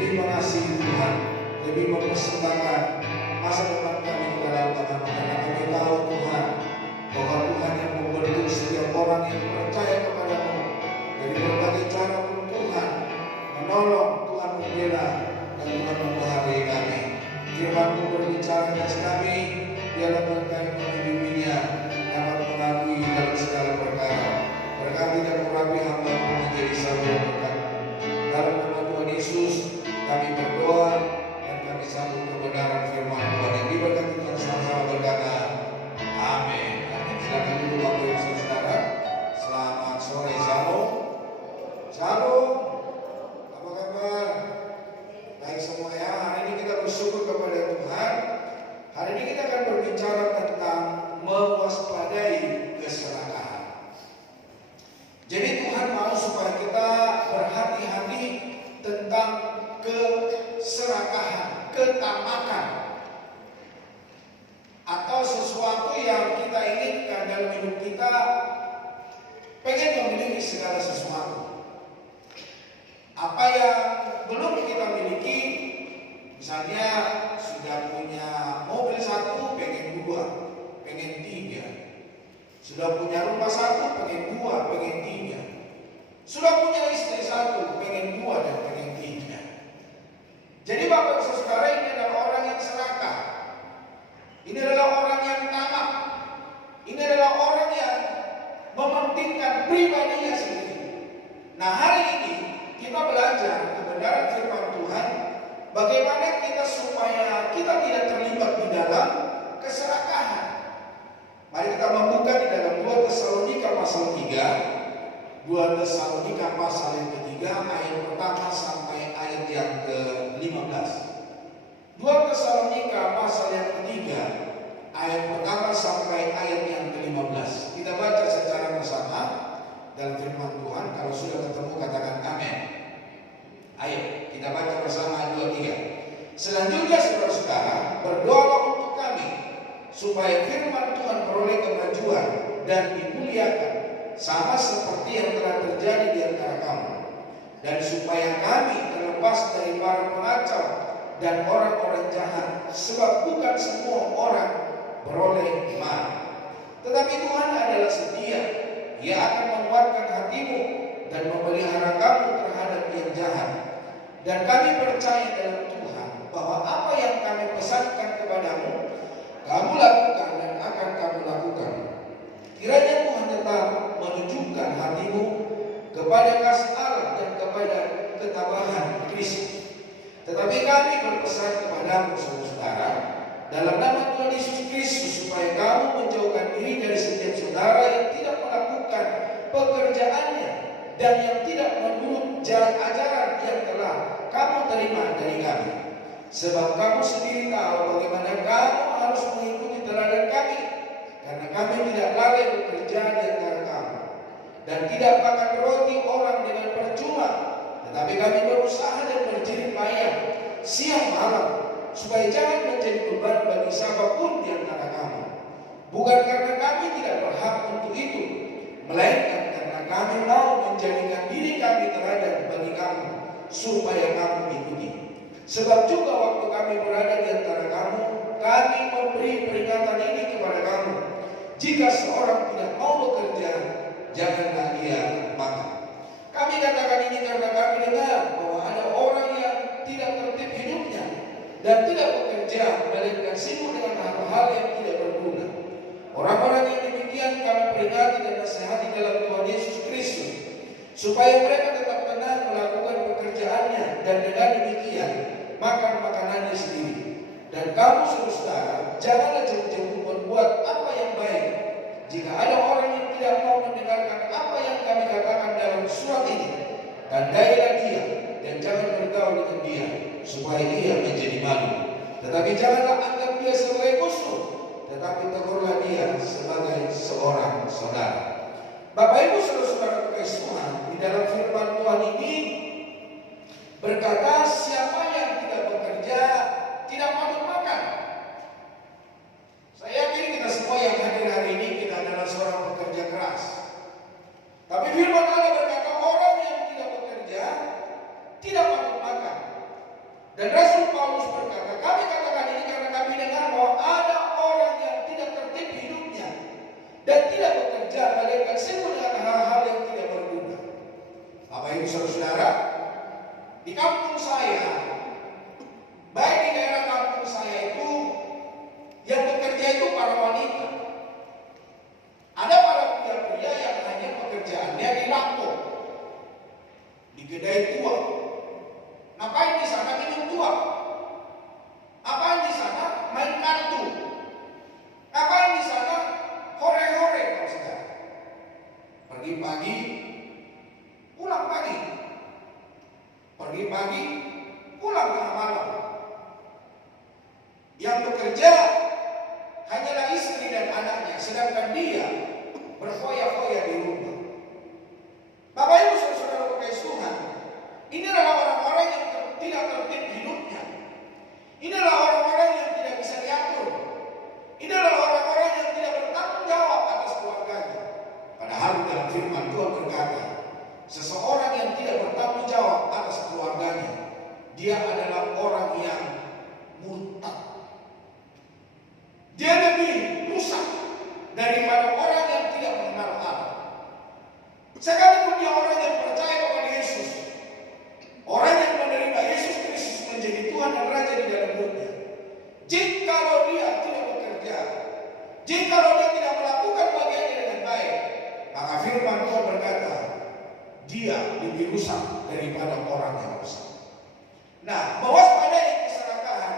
lebih mengasihi Tuhan, lebih mempersembahkan masa depan kami ke dalam tangan, karena kami tahu Tuhan bahwa Tuhan yang membentuk setiap orang yang percaya kepadamu dari berbagai cara pun Tuhan menolong, Tuhan membela, dan Tuhan membaharui kami. Firman-Mu berbicara atas kami, biarlah berkait kami bimbingnya dapat mengakui dalam segala perkara. Berkati dan urapi hamba-Mu menjadi saluran berkat. Dalam nama Tuhan Yesus kami berdoa dan kami sambut kebenaran firman Tuhan yang diberkati Tuhan sama-sama berkata amin. Amin. Silakan dulu Bapak Ibu Saudara. Selamat sore, Shalom. Shalom. Apa kabar? Baik semua ya. Hari ini kita bersyukur kepada Tuhan. Hari ini kita akan berbicara tentang mewaspadai keserakahan. Jadi Tuhan mau supaya kita berhati-hati tentang keserakahan, ketamakan, atau sesuatu yang kita inginkan dalam hidup kita, pengen memiliki segala sesuatu. Apa yang belum kita miliki, misalnya sudah punya mobil satu, pengen dua, pengen tiga. Sudah punya rumah satu, pengen dua, pengen tiga. Sudah punya istri satu, pengen dua dan pengen tiga. Jadi Bapak Ibu Saudara, ini adalah orang yang serakah. Ini adalah orang yang tamak. Ini adalah orang yang mementingkan pribadinya sendiri. Nah, hari ini kita belajar kebenaran firman Tuhan, bagaimana kita supaya kita tidak terlibat di dalam keserakahan. Mari kita membuka di dalam 2 Tesalonika pasal 3. 2 Tesalonika pasal yang ketiga, ayat pertama sampai ayat yang ke-15. 2 Tesalonika pasal yang ketiga, ayat pertama sampai ayat yang ke-15. Kita baca secara bersama dalam firman Tuhan. Kalau sudah ketemu katakan amin. Ayo kita baca bersama 2, 3. Selanjutnya saudara-saudara, berdoalah untuk kami supaya firman Tuhan beroleh kemajuan dan dimuliakan, sama seperti yang telah terjadi di antara kamu, dan supaya kami terlepas dari para pengacau dan orang-orang jahat, sebab bukan semua orang beroleh iman. Tetapi Tuhan adalah setia, Ia akan menguatkan hatimu dan memelihara kamu terhadap yang jahat. Dan kami percaya dalam Tuhan bahwa apa yang kami pesankan kepadamu, kamu lakukan dan akan kamu lakukan. Kiranya Tuhan tetap menunjukkan hatimu kepada kasih Allah dan kepada ketabahan Kristus. Tetapi kami berpesan kepadamu saudara, dalam nama Tuhan Yesus Kristus, supaya kamu menjauhkan diri dari setiap saudara yang tidak melakukan pekerjaannya dan yang tidak menurut jalan ajaran yang telah kamu terima dari kami. Sebab kamu sendiri tahu bagaimana kamu harus mengikuti teladan kami, karena kami tidak lalai bekerja di antara kamu dan tidak makan roti orang dengan percuma, tetapi kami berusaha dan berjerih payah siang malam, supaya jangan menjadi beban bagi siapapun di antara kamu. Bukan karena kami tidak berhak untuk itu, melainkan karena kami mau menjadikan diri kami teladan bagi kamu, supaya kamu ikuti. Sebab juga waktu kami berada di antara kamu, kami memberi peringatan ini kepada kamu: jika seorang tidak mau bekerja, janganlah dia makan. Kami katakan ini karena kami dengar bahwa ada orang yang tidak tertib hidupnya dan tidak bekerja, melainkan sibuk dengan hal-hal yang tidak berguna. Orang-orang yang demikian kami peringati dan nasihati dalam Tuhan Yesus Kristus, supaya mereka tetap tenang melakukan pekerjaannya, dan dengan demikian makan makanannya sendiri. Dan kamu saudara, janganlah jauh-jauh berbuat apa yang baik. Jika ada orang yang tidak mau mendengarkan apa yang kami katakan dalam surat ini, tandailah dia dan jangan bergaul dengan dia, supaya dia menjadi malu. Tetapi janganlah anggap dia sebagai musuh, tetapi tegurlah dia sebagai seorang saudara. Bapak Ibu saudara-saudara terkasih Tuhan, di dalam firman Tuhan ini berkata, siapa yang tidak bekerja tidak patut makan. Saya yakin kita semua yang hadir hari ini, kita adalah seorang pekerja keras. Tapi firman Allah berkata, orang yang tidak bekerja tidak patut makan. Dan Rasul Paulus berkata, kami katakan ini karena kami dengar bahwa ada orang yang tidak tertib hidupnya dan tidak bekerja, melainkan sibuk dengan hal-hal yang tidak berguna. Bapak Ibu Saudara, di kampung saya, baik di daerah kampung saya itu, yang bekerja itu para wanita. Ada para pria-pria yang hanya pekerjaannya di lampu, di kedai tua. Ngapain di sana minum tua? Ngapain di sana main kartu? Ngapain di sana hore-hore kalau saudara? Pergi pagi, pulang pagi. Pergi pagi, pulang tengah malam. Yang bekerja hanyalah istri dan anaknya, sedangkan dia berfoya-foya di rumah. Bapak Ibu Saudara berkasih Tuhan, ini adalah orang-orang yang tidak tertib hidupnya. Ini adalah orang-orang yang tidak bisa diatur. Ini adalah orang-orang yang tidak bertanggung jawab atas keluarganya. Padahal dalam firman Tuhan berkata, seseorang yang tidak bertanggung jawab atas keluarganya, dia adalah orang yang murtad. Dia lebih rusak daripada orang yang tidak mengenal Allah. Sekalipun dia orang yang percaya kepada Yesus, orang yang menerima Yesus Kristus menjadi Tuhan dan Raja di dalam hidupnya, jikalau dia tidak bekerja, jikalau dia tidak melakukan bagiannya dengan baik, maka firman Tuhan berkata, dia lebih rusak daripada orang yang rusak. Nah, mewaspadai keserakahan,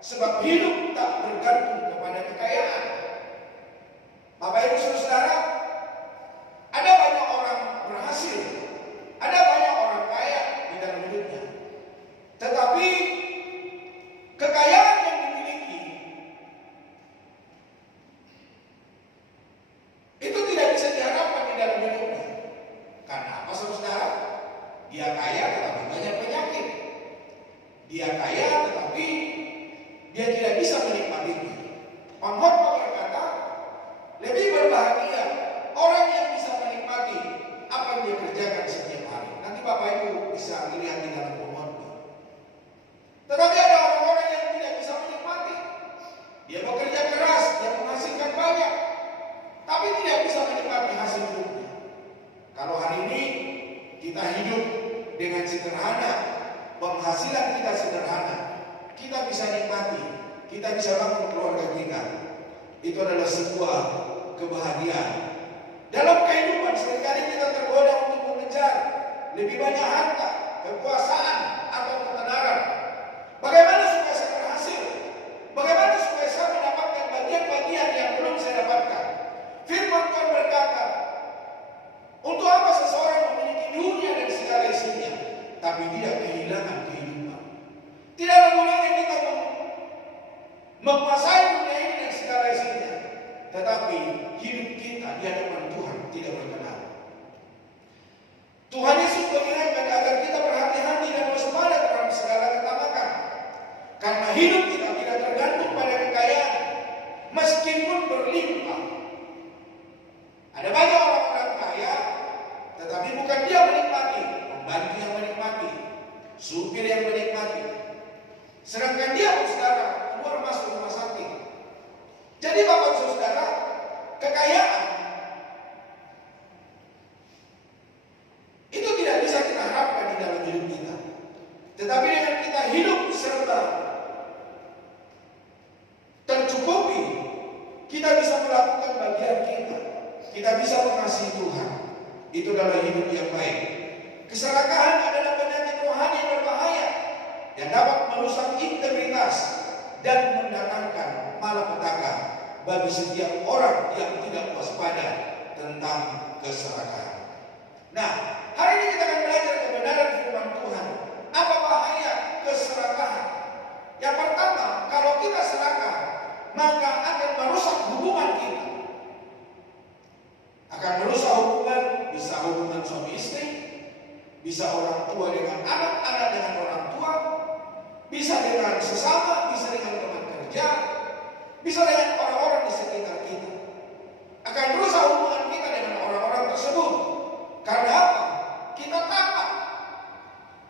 sebab hidup tak bergantung kepada kekayaan. Bapak Ibu Saudara, ada banyak orang berhasil, ada banyak orang kaya di dalam hidupnya. Tetapi kekayaan yang dimiliki itu tidak bisa diharapkan di dalam hidupnya. Karena apa saudara? Dia kaya tetapi banyak penyakit. Dia kaya tetapi dia tidak bisa menikmatinya. Pengkhotbah berkata, lebih berbahagia orang yang bisa menikmati apa yang dia kerjakan setiap hari. Nanti Bapak Ibu bisa melihat di dalam pengkhotbah. Tetapi ada orang-orang yang tidak bisa menikmati. Dia bekerja keras, dia menghasilkan banyak, tapi tidak bisa menikmati hasil hidupnya. Kalau hari ini kita hidup dengan sederhana, penghasilan kita sederhana, kita bisa nikmati, kita bisa bangun keluarga kita. Itu adalah sebuah kebahagiaan. Dalam kehidupan seringkali kita tergoda untuk mengejar lebih banyak harta, kekuasaan, atau ketenaran. Bagaimana supaya saya berhasil? Bagaimana supaya saya mendapatkan bagian-bagian yang belum saya dapatkan? Firman Tuhan berkata, untuk apa seseorang memiliki dunia dan segala isinya, tapi dia kehilangan kehidupan? Tidak ada gunanya kita menguasai dunia ini dan segala isinya, tetapi hidup kita di hadapan Tuhan tidak berkenan. Tuhan Yesus mengingatkan agar kita berhati-hati dan waspada terhadap segala ketamakan, karena hidup kita tidak tergantung pada kekayaan, meskipun berlimpah. Ada banyak orang-orang kaya, tetapi bukan dia menikmati, pembantu yang menikmati, supir yang menikmati. Sedangkan dia, saudara, keluar masuk rumah sakit. Jadi Bapak Saudara, kekayaan itu tidak bisa kita harapkan di dalam hidup kita. Tetapi dengan kita hidup serta tercukupi, kita bisa melakukan bagian kita. Kita bisa mengasihi Tuhan. Itu adalah hidup yang baik. Keserakahan adalah penyakit rohani yang berbahaya yang dapat merusak integritas dan mendatangkan malapetaka bagi setiap orang yang tidak waspada tentang keserakahan. Nah, hari ini kita akan belajar kebenaran firman Tuhan. Apa bahaya keserakahan? Yang pertama, kalau kita serakah, maka akan merusak hubungan kita. Akan merusak hubungan, bisa hubungan suami istri, bisa orang tua dengan anak, anak dengan orang tua, bisa dengan sesama, bisa dengan teman kerja, bisa dengan orang-orang di sekitar kita. Akan merusak hubungan kita dengan orang-orang tersebut. Karena apa? Kita takut.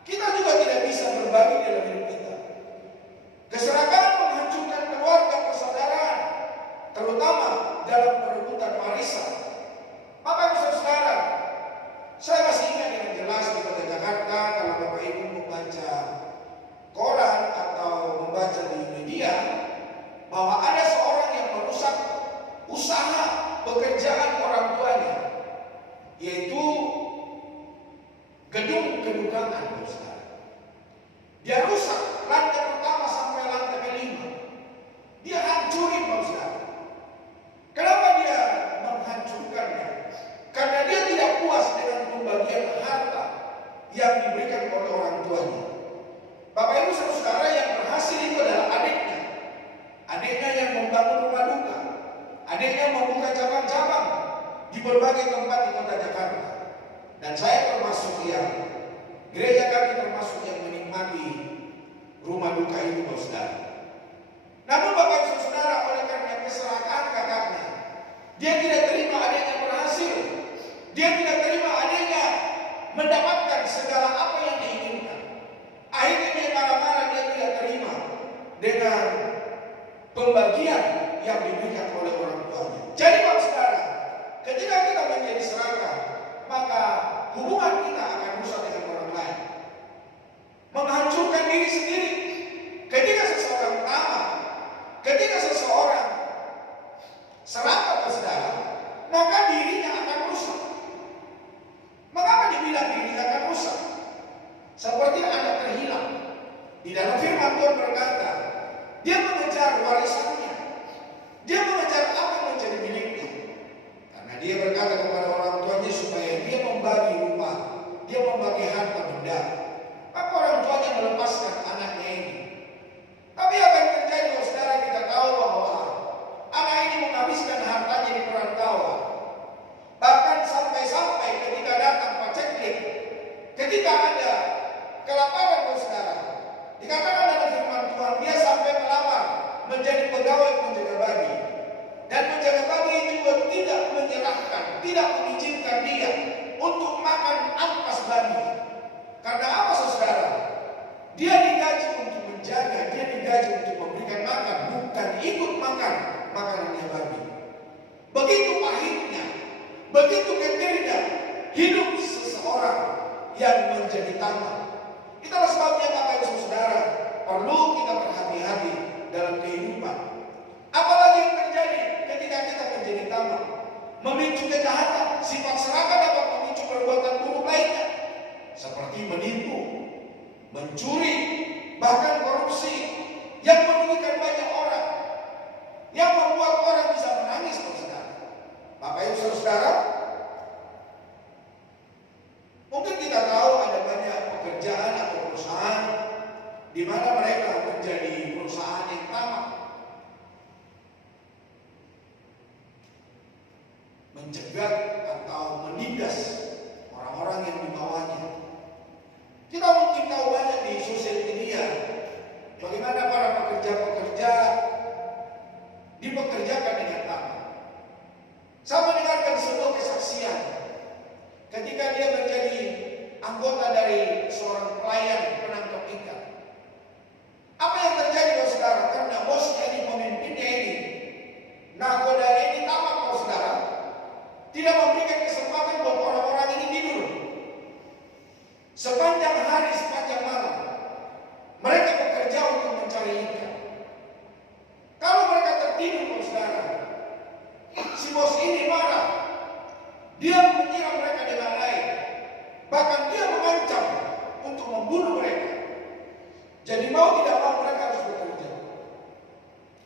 Kita juga tidak bisa berbagi dalam hidup kita. diberikan oleh orang tuanya. Bapak Ibu saudara, yang berhasil itu adalah adiknya. Adiknya yang membangun rumah duka. Adiknya membuka cabang-cabang di berbagai tempat di kota Jakarta. Dan saya termasuk gereja kami termasuk yang menikmati rumah duka itu, saudara. Namun Bapak Ibu saudara, oleh karena kesalahan kakaknya, dia tidak terima adiknya berhasil. Dia tidak terima adiknya mendapatkan segala apa yang diinginkan. Akhirnya dia marah-marah, dia tidak terima dengan pembagian yang diberikan oleh orang tuanya. Jadi Bapak saudara, ketika kita menjadi serakah, maka hubungan kita akan rusak dengan orang lain, menghancurkan diri sendiri. Ketika seseorang tamak, ketika seseorang serakah, saudara, maka dirinya akan rusak. Mengapa dibilang dirinya akan rusak? Seperti anak terhilang. Di dalam firman Tuhan berkata, dia mengejar warisannya, dia mengejar apa yang menjadi miliknya. Karena dia berkata kepada orang tuanya supaya dia membagi rumah, dia membagi harta benda. Maka orang tuanya melepaskan anaknya ini. Tapi apa yang terjadi, saudara, kita tahu bahwa anak ini menghabiskan hartanya di perantauan. Bahkan sampai-sampai ketika datang paceklik, ketika ada kelaparan, saudara, dikatakan dalam firman Tuhan, dia sampai melamar menjadi pegawai penjaga babi. Dan penjaga babi juga tidak menyerahkan, tidak mengizinkan dia untuk makan ampas babi. Karena apa, saudara? Dia digaji untuk menjaga, dia digaji untuk memberikan makan, bukan ikut makan makanannya babi. Begitu pahitnya, begitu getirnya hidup seseorang yang menjadi tamak. Itulah sebabnya Bapak Ibu saudara, perlu kita berhati-hati dalam kehidupan. Apalagi yang terjadi ketika kita menjadi tamak, memicu kejahatan. Sifat serakah dapat memicu perbuatan buruk lainnya, seperti menipu, mencuri, bahkan korupsi, yang merugikan banyak orang, yang membuat orang bisa menangis, saudara. Bapak Ibu saudara, mungkin kita tahu ada banyak pekerjaan atau perusahaan di mana mereka menjadi perusahaan yang tamak, mencegat atau menindas orang-orang yang di bawahnya. Kita mungkin tahu banyak di sosial media bagaimana para pekerja-pekerja dipekerjakan dengan tamak. Saya mendengarkan sebuah kesaksian ketika dia menjadi anggota dari seorang pelayan penangkap ikan. Apa yang terjadi, saudara? Karena bosnya ini, pemimpinnya ini, nakoda ini tamak, saudara, tidak memberikan kesempatan buat orang-orang ini tidur. Sepanjang hari, sepanjang malam, mereka bekerja untuk mencari ikan. Kalau mereka tertidur, saudara, si bos ini marah. Dia menyiram mereka dengan air. Bahkan dia mengancam untuk membunuh mereka. Jadi mau tidak mau mereka harus bekerja.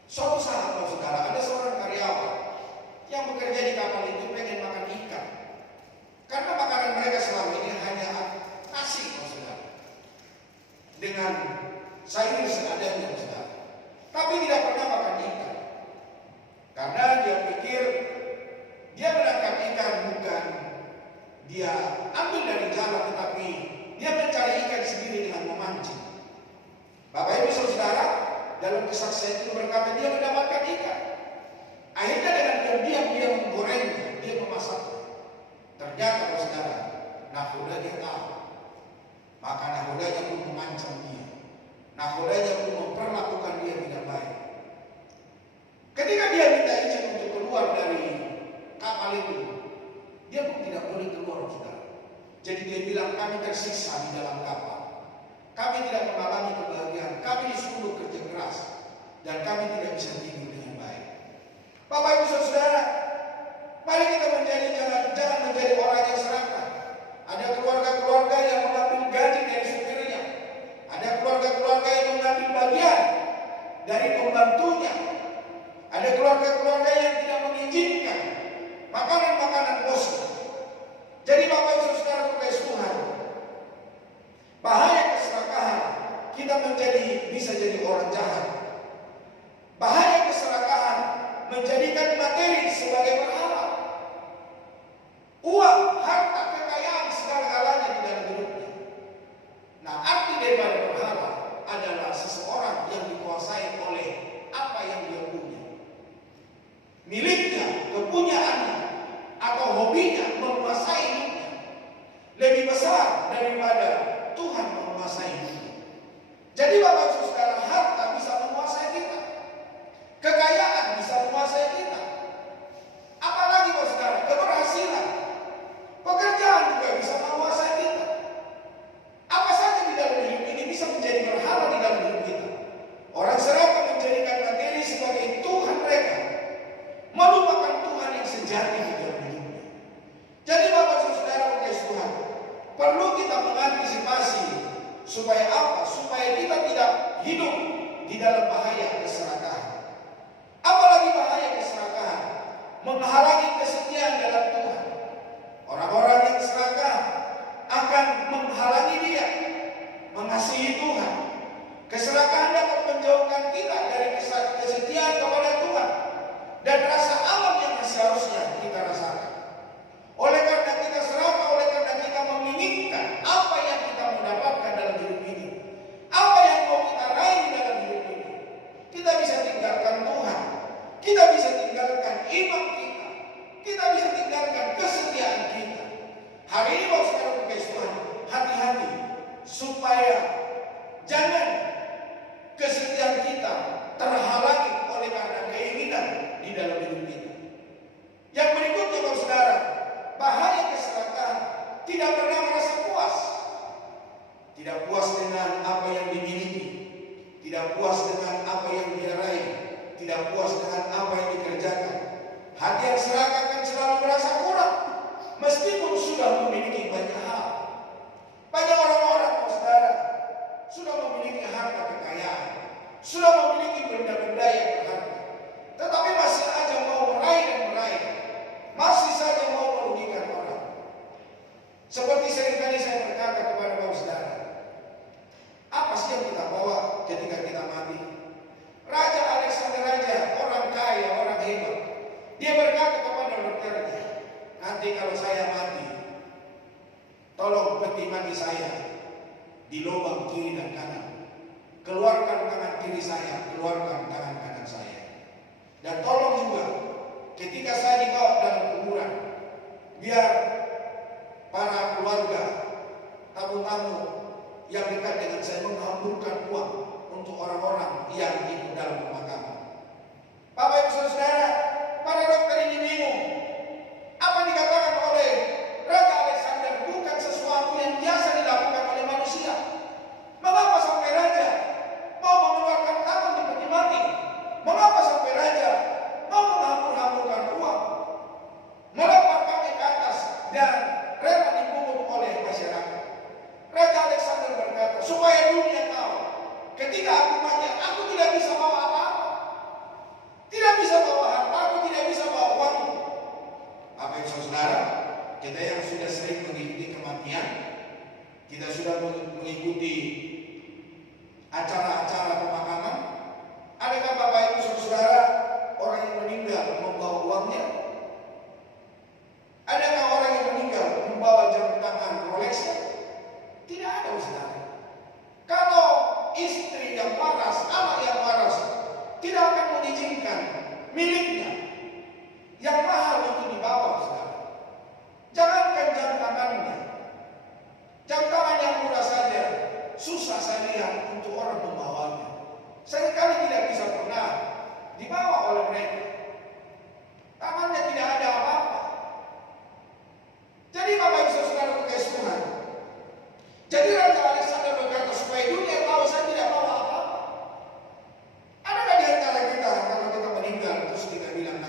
Suatu saat, saudara, ada seorang karyawan yang bekerja di kapal itu pengen makan ikan. Karena makanan mereka selama ini hanya nasi, saudara, dengan sayur seadanya, saudara. Tapi tidak pernah makan ikan. Karena dia pikir dia menangkap ikan bukan dia ambil dari jalan, tetapi dia mencari ikan sendiri dengan memancing. Bapak Ibu saudara, dalam kesaksian itu berkata dia mendapatkan ikan. Akhirnya dengan diam-diam dia menggorengnya, dia memasaknya. Ternyata, saudara, nakodanya tahu. Maka nakodanya pun mengancam dia. Nakodanya pun memperlakukan dia tidak baik. Ketika dia minta izin untuk keluar dari kapal itu, dia pun tidak boleh keluar, saudara. Jadi dia bilang, kami tersiksa di dalam kapal. Kami tidak mengalami kebahagiaan. Kami disuruh bekerja keras. Dan kami tidak bisa tidur dengan baik. Bapak Ibu saudara, mari kita jangan menjadi orang yang serakah. Ada keluarga-keluarga yang mengambil gaji dari supirnya. Ada keluarga-keluarga yang mengambil bagian dari pembantunya. Ada keluarga-keluarga yang tidak mengizinkan makanan-makanan bosnya. Jadi Bapak Ibu saudara, kekasih Tuhan, kita bisa jadi orang jahat. Bahaya keserakahan menjadikan materi sebagai berhala. Uang, harta, kekayaan, segala-galanya di dalam hidupnya. Nah, arti daripada berhala adalah seseorang yang dikuasai oleh apa yang dia punya. Miliknya, kepunyaannya, atau hobinya menguasai hidupnya lebih besar daripada Tuhan menguasai hidupnya. Jadi Bapak Ibu Saudara, harta bisa menguasai kita. Kekayaan bisa menguasai kita. Apalagi Bapak Saudara, keberhasilan, pekerjaan juga bisa menguasai kita. Apa saja di dalam hidup ini bisa menjadi berhala di dalam hidup kita. Orang serakah menjadikan materi sebagai Tuhan mereka, melupakan Tuhan yang sejati di dalam hidupnya. Jadi Bapak Ibu Saudara berkasih Tuhan, perlu kita mengantisipasi supaya apa? Supaya kita tidak hidup di dalam bahaya keserakahan. Apalagi bahaya keserakahan menghalangi kesetiaan dalam Tuhan. Orang-orang yang serakah akan menghalangi dia mengasihi Tuhan. Keserakahan dapat menjauhkan kita dari kesetiaan kepada Tuhan dan rasa aman yang seharusnya kita rasakan. Oleh karena kita serakah, oleh karena kita menginginkan apa yang kita mau dapatkan dalam hidup ini, apa yang mau kita raih di dalam hidup ini, kita bisa tinggalkan Tuhan, kita bisa tinggalkan iman kita bisa tinggalkan kesetiaan kita. Hari ini Bapak Saudara berkasih Tuhan, hati-hati supaya jangan kesetiaan kita terhalangi oleh karena keinginan di dalam hidup kita. Yang berikutnya Bapak Saudara, bahaya keserakahan tidak pernah merasa puas. Tidak puas dengan apa yang dimiliki, tidak puas dengan apa yang dia raih, tidak puas dengan apa yang dikerjakan. Hati yang serakah akan selalu merasa kurang meskipun sudah memiliki banyak hal. Banyak orang-orang Bapak Saudara sudah memiliki harta kekayaan, sudah memiliki benda-benda yang berharga, tetapi masih aja mau meraih dan meraih, masih saja mau merugikan orang. Seperti seringkali saya berkata kepada Bapak Saudara, apa sih yang kita bawa ketika kita mati? Raja Alexander Raja, orang kaya, orang hebat, dia berkata kepada dokternya, nanti kalau saya mati, tolong peti mati saya di lubang kiri dan kanan. Keluarkan tangan kiri saya, keluarkan tangan kanan saya. Dan tolong juga ketika saya dibawa dalam kuburan, biar para keluarga, tamu-tamu yang dekat dengan saya menghamburkan uang untuk orang-orang yang ikut dalam pemakaman. Bapak Ibu Saudara, para dokter ini bingung. Apa yang dikatakan oleh Raja Alexander bukan sesuatu yang biasa dilakukan oleh manusia. Mengapa sampai raja mau mengeluarkan tangan di peti mati? Mengapa sampai raja mau menghambur-hamburkan uang, melempar kaki ke atas dan rela dipungut oleh masyarakat? Raja Alexander berkata, supaya dunia tahu, ketika aku mati, aku tidak bisa bawa apa-apa. Tidak bisa bawa harta, aku tidak bisa bawa uang. Bapak Ibu Saudara, kita yang sudah sering mengikuti kematian, kita sudah mengikuti acara-acara pemakaman, adakah Bapak Ibu Saudara orang yang meninggal membawa uangnya? Adakah orang yang meninggal membawa jam tangan Rolex-nya? Tidak ada, Saudara. Kalau istri yang waras, anak yang waras, tidak akan mengizinkan miliknya yang mahal itu dibawa, Saudara. Jangankan jam tangannya, jam tangan yang murah saja susah saya lihat untuk orang membawanya. Seringkali tidak bisa pernah dibawa oleh mereka. Tangannya tidak ada apa-apa. Jadi Bapak Ibu Saudara berkasih Tuhan, jadi Raja Alexander berkata, supaya dunia tahu saya tidak bawa apa-apa. Adakah di antara kita kalau kita meninggal terus kita bilang,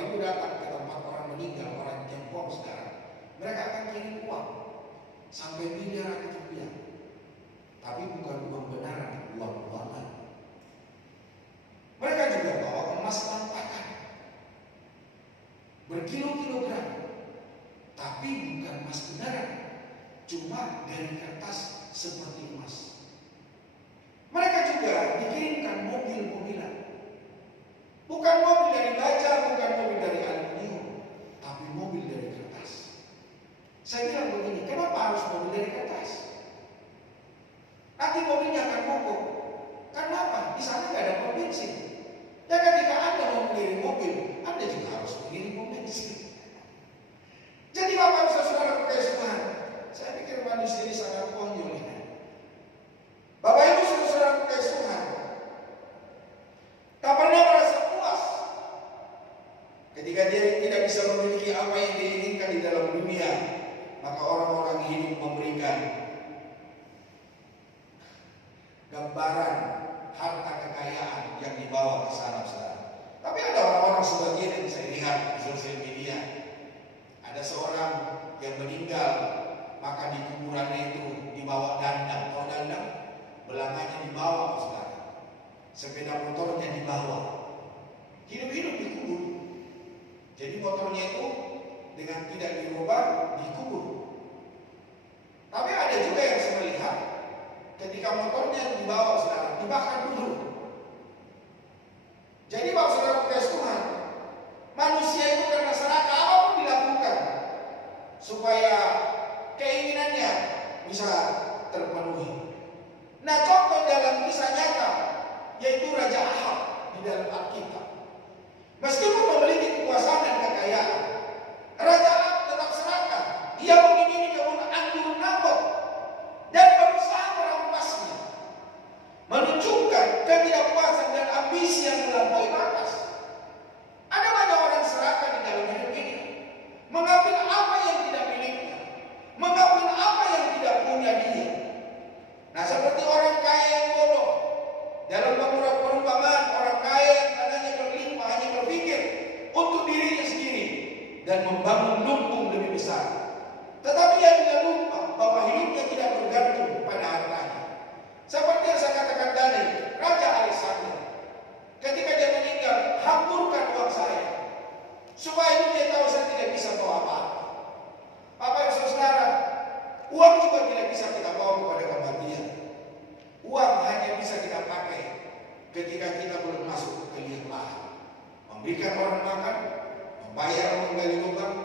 Bapak Ibu datang ke tempat orang meninggal, orang jempol sekarang, mereka akan kirim uang sampai miliaran rupiah. Tapi bukan uang benaran, uang uangan. Mereka juga bawa emas tampakan berkilo-kilogram, tapi bukan emas benaran, cuma dari kertas seperti emas. Mereka juga dikirimkan mobil-mobilan, bukan mobil dari baja, bukan mobil dari aluminium, tapi mobil dari kertas. Saya bilang begini, kenapa harus mobil dari kertas? Nanti mobilnya akan mogok. Kenapa? Di sana nggak ada pom bensin. Ya ketika Anda mau mengirim mobil, Anda juga harus mengirim pom bensin. Jadi Bapak Ibu Saudara kekasih Tuhan, saya pikir manusia ini sangat konyol. Bapak Ibu Saudara kekasih Tuhan, tak pernah merasa puas ketika dia tidak bisa memiliki apa yang diinginkan di dalam dunia. Maka orang-orang hidup memberikan gambaran harta kekayaan yang dibawa ke sana. Tapi ada orang-orang sebagian yang saya lihat di sosial media, ada seorang yang meninggal, maka di kuburannya itu dibawa dandang. Kalau dandang, belakangnya dibawa, saudara. Sepeda motornya dibawa. Hidup-hidup dikubur. Jadi motornya itu dengan tidak dirubah dikubur. Tapi ada juga yang saya lihat, ketika motornya dibawa, saudara, dibakar dulu. Jadi Bapak Saudara kekasih Tuhan, manusia itu karena serakah apapun dilakukan supaya keinginannya bisa terpenuhi. Nah, contoh dalam kisah nyata yaitu Raja Ahab di dalam Alkitab. Meskipun memiliki kekuasaan dan kekayaan, Raja Ahab tetap serakah. Dia mengingini kebun anggur Nabot dan berusaha merampasnya, menunjukkan ketidakpuasan dan ambisi yang melampaui batas. Ada banyak orang serakah di dalam hidup ini, mengambil apa yang tidak miliknya, mengambil apa yang tidak punya dia. Nah, seperti orang kaya yang bodoh. Dalam perumpamaan, orang kaya yang tanahnya berlimpah hanya berpikir untuk dirinya sendiri dan membangun lumbung lebih besar. Tetapi dia tidak lupa bahwa hidupnya tidak bergantung pada hartanya. Seperti yang saya katakan tadi, Raja Alexander, ketika dia meninggal, hamburkan uang saya, supaya dia tahu saya tidak bisa bawa apa-apa. Bapak Ibu Saudara, uang juga tidak bisa kita bawa kepada kematian. Uang hanya bisa kita pakai ketika kita belum masuk ke liang lahat. Memberikan orang makan, membayar menggali lubang,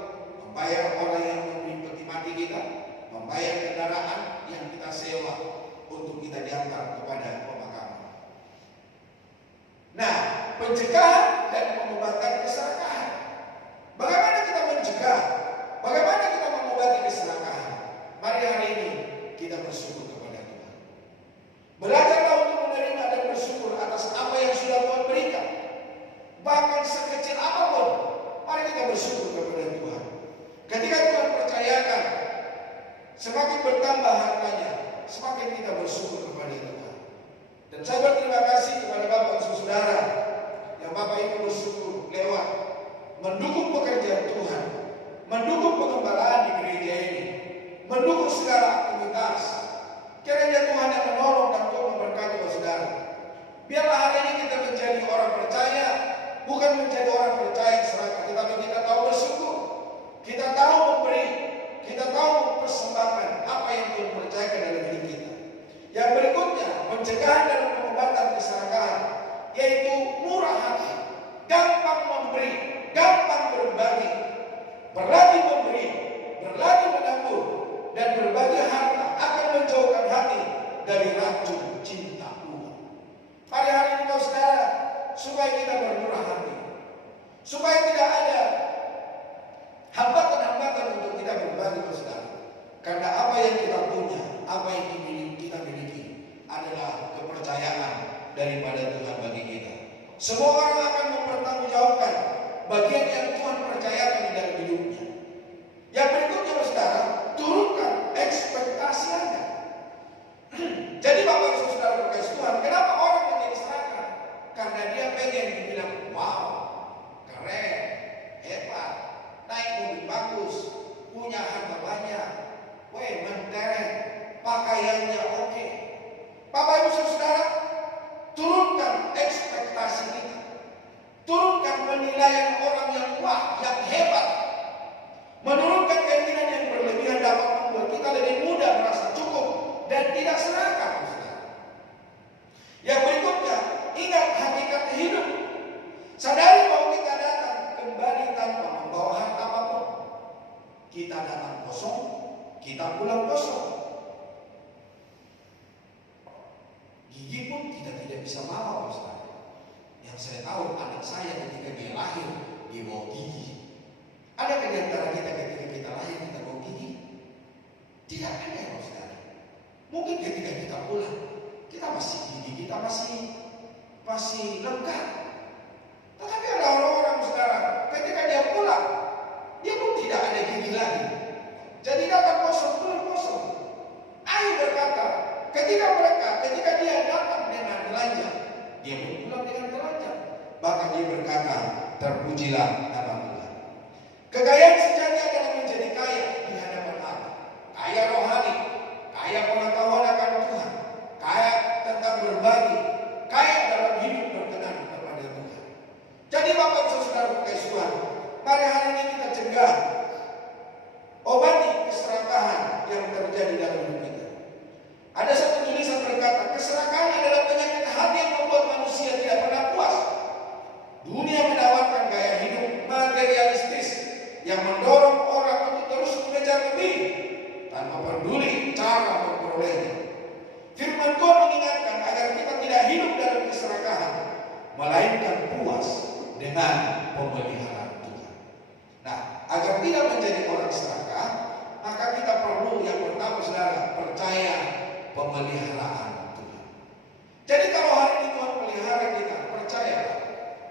membayar orang yang memberi peti mati kita, membayar kendaraan yang kita sewa untuk kita diantar kepada pemakaman. Nah, pencegahan dan pengobatan keserakahan. Bagaimana kita mencegah? Bagaimana kita mengobati keserakahan? Mari hari ini kita bersyukur kepada Tuhan. Belajarlah untuk menerima dan bersyukur atas apa yang sudah Tuhan berikan. Bahkan sekecil apapun, mari kita bersyukur kepada Tuhan. Ketika Tuhan percayakan, semakin bertambah hartanya, semakin kita bersyukur kepada Tuhan. Dan saya berterima kasih kepada Bapak dan Saudara yang Bapak Ibu bersyukur lewat mendukung pekerjaan Tuhan, mendukung pengembalaan di gereja ini, mendukung segala aktivitas. Kiranya Tuhan yang menolong dan Tuhan memberkati saudara. Biarlah hari ini kita menjadi orang percaya, bukan menjadi orang percaya serakah, tetapi kita tahu bersyukur, kita tahu memberi, kita tahu mempersembahkan apa yang Tuhan percayakan dalam hidup kita. Yang berikutnya, pencegahan dan pengobatan keserakahan, yaitu murah hati, gampang memberi, gampang berbagi, berlatih memberi, berlatih menabur, dan berbagi harta akan menjauhkan hati dari racun cinta uang. Pada hari ini saudara, supaya kita bermurah hati, supaya tidak ada hambatan-hambatan untuk kita berbagi saudara. Karena apa yang kita punya, apa yang kita miliki adalah kepercayaan daripada Tuhan bagi kita. Semua orang akan mempertanggungjawabkan bagian yang Tuhan percayakan di dalam hidupnya. Yang berikutnya saudara, turunkan ekspektasi Anda. Jadi Bapak Ibu Saudara berkasih Tuhan, kenapa orang menjadi serakah? Karena dia pengen dibilang, wow, keren, tahu, Ustaz. Yang saya tahu anak saya ketika dia lahir dia bawa gigi. Adakah di antara kita ketika kita lahir kita bawa gigi? Tidak ada ya, Ustaz. Mungkin ketika kita pulang kita masih gigi kita masih lengkap. Tetapi ada orang-orang sekarang ketika dia pulang dia pun tidak ada gigi lagi. Jadi datang kosong pulang kosong. Ayub berkata ketika dia datang dengan telanjang dia pun pulang dengan telanjang. Bahkan dia berkata terpujilah nama Tuhan. Kekayaan sejati adalah menjadi kaya di hadapan Allah. Kaya rohani, kaya pengetahuan akan Tuhan, kaya tentang berbagi, kaya dalam hidup berkenan kepada Tuhan. Jadi Bapak Ibu Saudara kasih Tuhan, mari hari ini kita cegah obati keserakahan yang terjadi dalam hidup kita. Ada satu tulisan berkata, keserakahan adalah penyakit hati yang membuat manusia tidak pernah puas. Dunia menawarkan gaya hidup materialistis yang mendorong orang untuk terus mengejar lebih tanpa peduli cara memperolehnya. Firman Tuhan mengingatkan agar kita tidak hidup dalam keserakahan, melainkan puas dengan pemeliharaan Tuhan. Nah, agar tidak menjadi orang serakah, maka kita perlu yang pertama saudara percaya pemeliharaan Tuhan. Jadi kalau hari ini Tuhan pelihara kita, percaya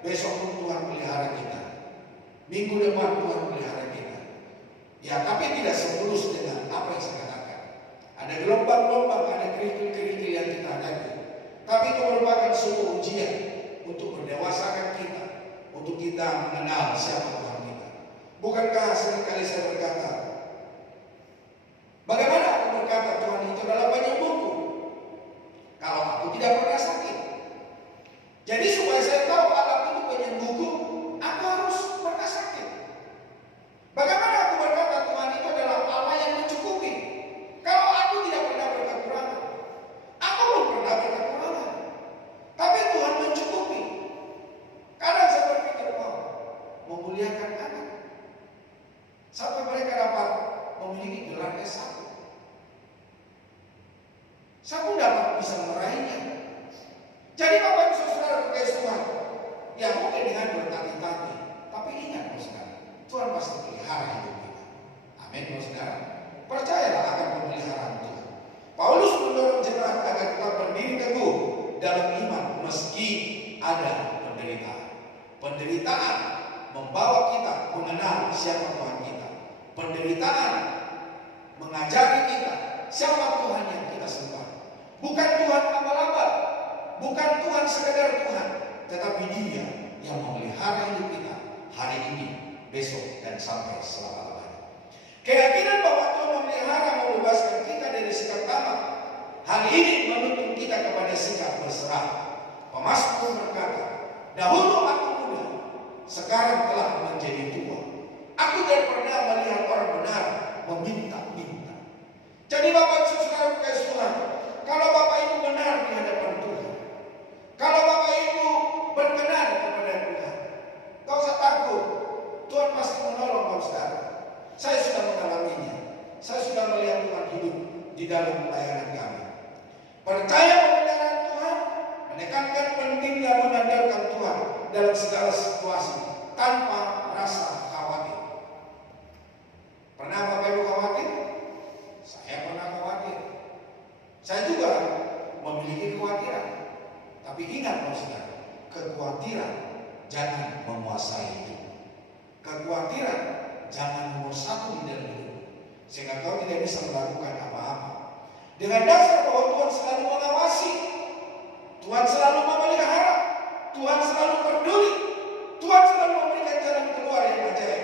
besok pun Tuhan pelihara kita. Minggu depan Tuhan pelihara kita. Ya, tapi tidak semulus dengan apa yang saya katakan. Ada gelombang-gelombang, ada kerikil-kerikil yang kita hadapi. Tapi itu merupakan sebuah ujian untuk mendewasakan kita, untuk kita mengenal siapa Tuhan kita. Bukankah seringkali saya berkata, bagaimana aku berkata Tuhan itu adalah penyembuhku kalau aku tidak pernah sakit? Jadi supaya saya tahu Allah itu penyembuhku, aku harus pernah sakit. Bagaimana aku berkata Tuhan itu adalah Allah yang mencukupi kalau aku tidak pernah berkekurangan? Aku pun pernah berkekurangan, tapi Tuhan mencukupi. Kadang saya berpikir, memuliakan anak sampai mereka dapat memiliki gelar S1. Saya pun dapat bisa meraihnya. Jadi Bapak Ibu Saudara kasih Tuhan, ya mungkin dengan bertani-tani, tapi ingat saudara, Tuhan pasti pelihara hidup kita. Amin saudara. Percayalah akan pemeliharaan Tuhan. Paulus mendorong jemaat agar tetap berdiri teguh dalam iman meski ada penderitaan. Penderitaan membawa kita mengenal siapa Tuhan kita. Penderitaan mengajari kita siapa Tuhan yang kita sembah. Bukan Tuhan abal-abal, bukan Tuhan sekedar Tuhan, tetapi Dia yang memelihara hidup kita hari ini, besok, dan sampai selama-lamanya. Keyakinan bahwa Tuhan memelihara membebaskan kita dari sikap tamak. Hal ini menuntun kita kepada sikap berserah. Pemasmur berkata, dahulu aku muda, sekarang telah menjadi tua. Aku tidak pernah melihat orang benar meminta-minta. Jadi Bapak Ibu Saudara kasih Tuhan, kalau Bapak Ibu benar di hadapan Tuhan, kalau Bapak Ibu berkenan kepada Tuhan, tak usah takut, Tuhan pasti menolong Bapak Saudara. Saya sudah mengalaminya. Saya sudah melihat Tuhan hidup di dalam pelayanan kami. Percaya pemeliharaan Tuhan, menekankan pentingnya mengandalkan Tuhan dalam segala situasi tanpa rasa khawatir. Pernah Bapak Ibu khawatir? Saya pernah khawatir. Saya juga memiliki kekhawatiran. Tapi ingat Bapak Saudara, kekhawatiran jangan menguasai hidup. Kekhawatiran jangan nomor satu di dalam hidup, sehingga kau tidak bisa melakukan apa-apa. Dengan dasar bahwa Tuhan selalu mengawasi, Tuhan selalu memelihara, Tuhan selalu peduli, Tuhan selalu memberikan jalan keluar yang ajaib,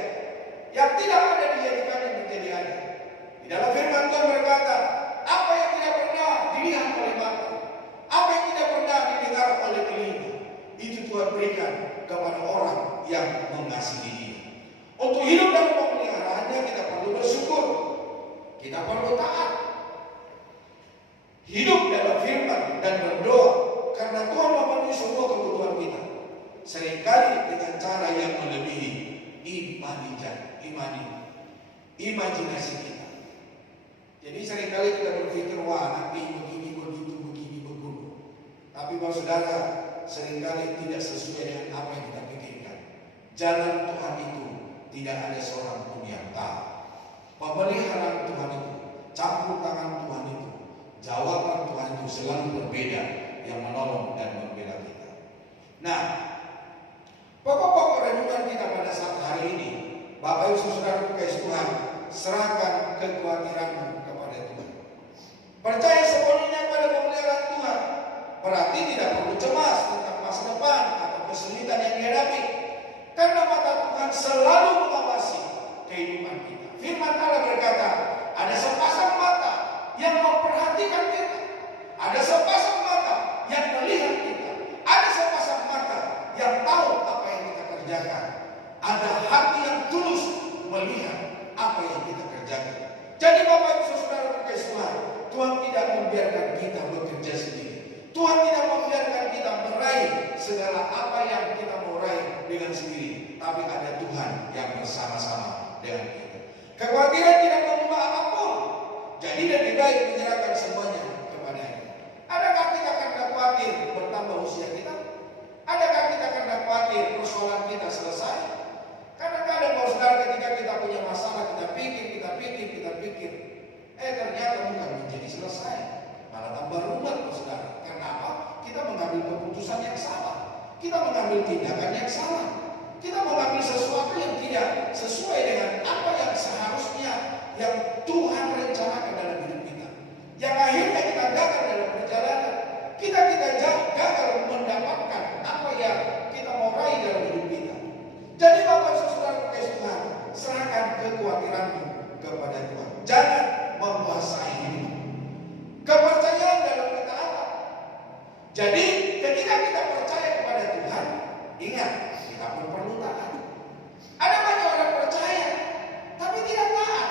yang tidak ada dijadikan yang menjadi ada. Di dalam firman Tuhan berkata, apa yang tidak pernah dilihat oleh mata, apa yang tidak pernah didengar oleh telinga, itu Tuhan berikan kepada orang yang mengasihi Dia. Untuk hidup dalam pemeliharaannya kita perlu bersyukur, kita perlu taat, hidup dalam firman dan berdoa, karena Tuhan memenuhi semua kebutuhan kita. Seringkali dengan cara yang melebihi imajinasi kita. Jadi seringkali kita berpikir, wah nanti begini, begitu, begini, begitu. Tapi Bapak Saudara, seringkali tidak sesuai dengan apa yang kita pikirkan. Jalan Tuhan itu tidak ada seorang pun yang tahu. Pemeliharaan Tuhan itu, campur tangan Tuhan itu, jawaban Tuhan itu selalu berbeda, yang menolong dan membela kita. Nah, pokok-pokok renungan kita pada saat hari ini, Bapak Ibu Saudara kasih Tuhan, serahkan kekhawatiranmu kepada Tuhan. Percaya sepenuhnya pada pemeliharaan Tuhan. Berarti tidak perlu cemas tentang masa depan atau kesulitan yang dihadapi, karena mata Tuhan selalu mengawasi kehidupan kita. Firman Allah berkata, ada sepasang mata yang memperhatikan kita, ada sepasang mata yang melihat kita, ada sepasang mata yang tahu apa yang kita kerjakan, ada hati yang tulus melihat apa yang kita kerjakan. Jadi Bapak Ibu Saudara terkasih Tuhan, Tuhan tidak membiarkan kita bekerja sendiri. Tuhan tidak membiarkan kita meraih segala apa yang kita mau raih dengan sendiri, tapi ada Tuhan yang bersama-sama dengan kita. Kekhawatiran tidak mengubah apapun. Jadi lebih baik menyerahkan semuanya kepada-Nya. Adakah kita karena khawatir bertambah usia kita? Adakah kita karena khawatir persoalan kita selesai? Kadang-kadang saudara, ketika kita punya masalah, kita pikir. Ternyata bukan menjadi selesai, malah tambah rumit, saudara. Kenapa? Kita mengambil keputusan yang salah, kita mengambil tindakan yang salah, kita mengambil sesuatu yang tidak sesuai dengan apa yang seharusnya yang Tuhan rencanakan dalam hidup kita. Yang akhirnya kita gagal dalam perjalanan, kita gagal mendapatkan apa yang kita mau raih dalam hidup kita. Jadi Bapak Saudara kasih Tuhan, serahkan kekhawatiranmu kepada Tuhan. Jangan menguasai hidup. Kepercayaan dalam ketaatan. Jadi ketika kita percaya kepada Tuhan, ingat, kita pun perlu taat. Ada banyak orang percaya tapi tidak taat.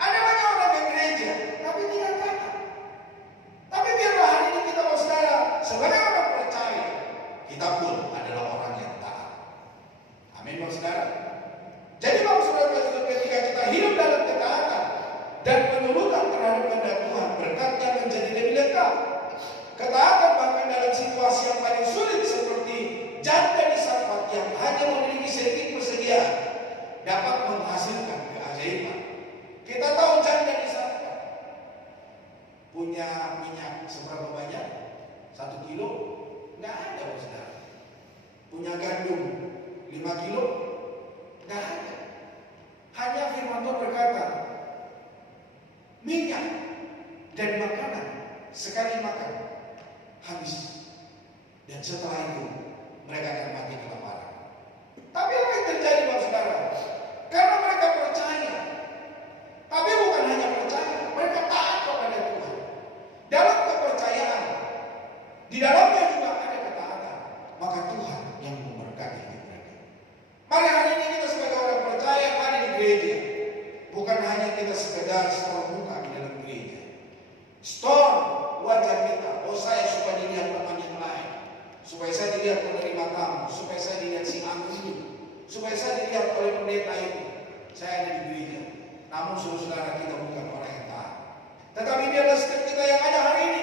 Ada banyak orang ke gereja tapi tidak taat. Tapi biarlah hari ini kita saudara, sebagai orang percaya, kita pun adalah orang yang taat. Amin, saudara. Jadi saudara, ketika kita hidup dalam ketaatan dan penurutan terhadap kehendak Tuhan, berkatnya menjadi lebih lengkap. Ketaatan bahkan dalam situasi yang paling sulit seperti janda di Sarfat yang hanya memiliki sedikit persediaan dapat menghasilkan keajaiban. Kita tahu janda di Sarfat punya minyak seberapa banyak? 1 kilo? Nggak ada, saudara. Punya gandum 5 kilo? Nggak ada. Hanya firman Tuhan berkata, minyak dan makanan sekali makan habis, dan setelah itu mereka akan mati kelaparan. Tapi apa yang terjadi, Bapak Saudara? Karena mereka percaya, tapi bukan hanya percaya, mereka taat kepada Tuhan. Dalam kepercayaan, di dalamnya juga ada ketaatan, maka Tuhan yang memberkati hidup mereka. Mari hari ini kita sebagai orang percaya ada di gereja, bukan hanya kita sekedar store muka di dalam gereja, store wajah kita. Oh, saya supaya dilihat teman yang lain, supaya saya dilihat penerima tamu, supaya saya dilihat si anggur itu, supaya saya dilihat oleh pendeta itu, saya ada di gereja. Namun saudara, kita bukan orang yang taat. Tetapi biarlah setiap kita yang ada hari ini,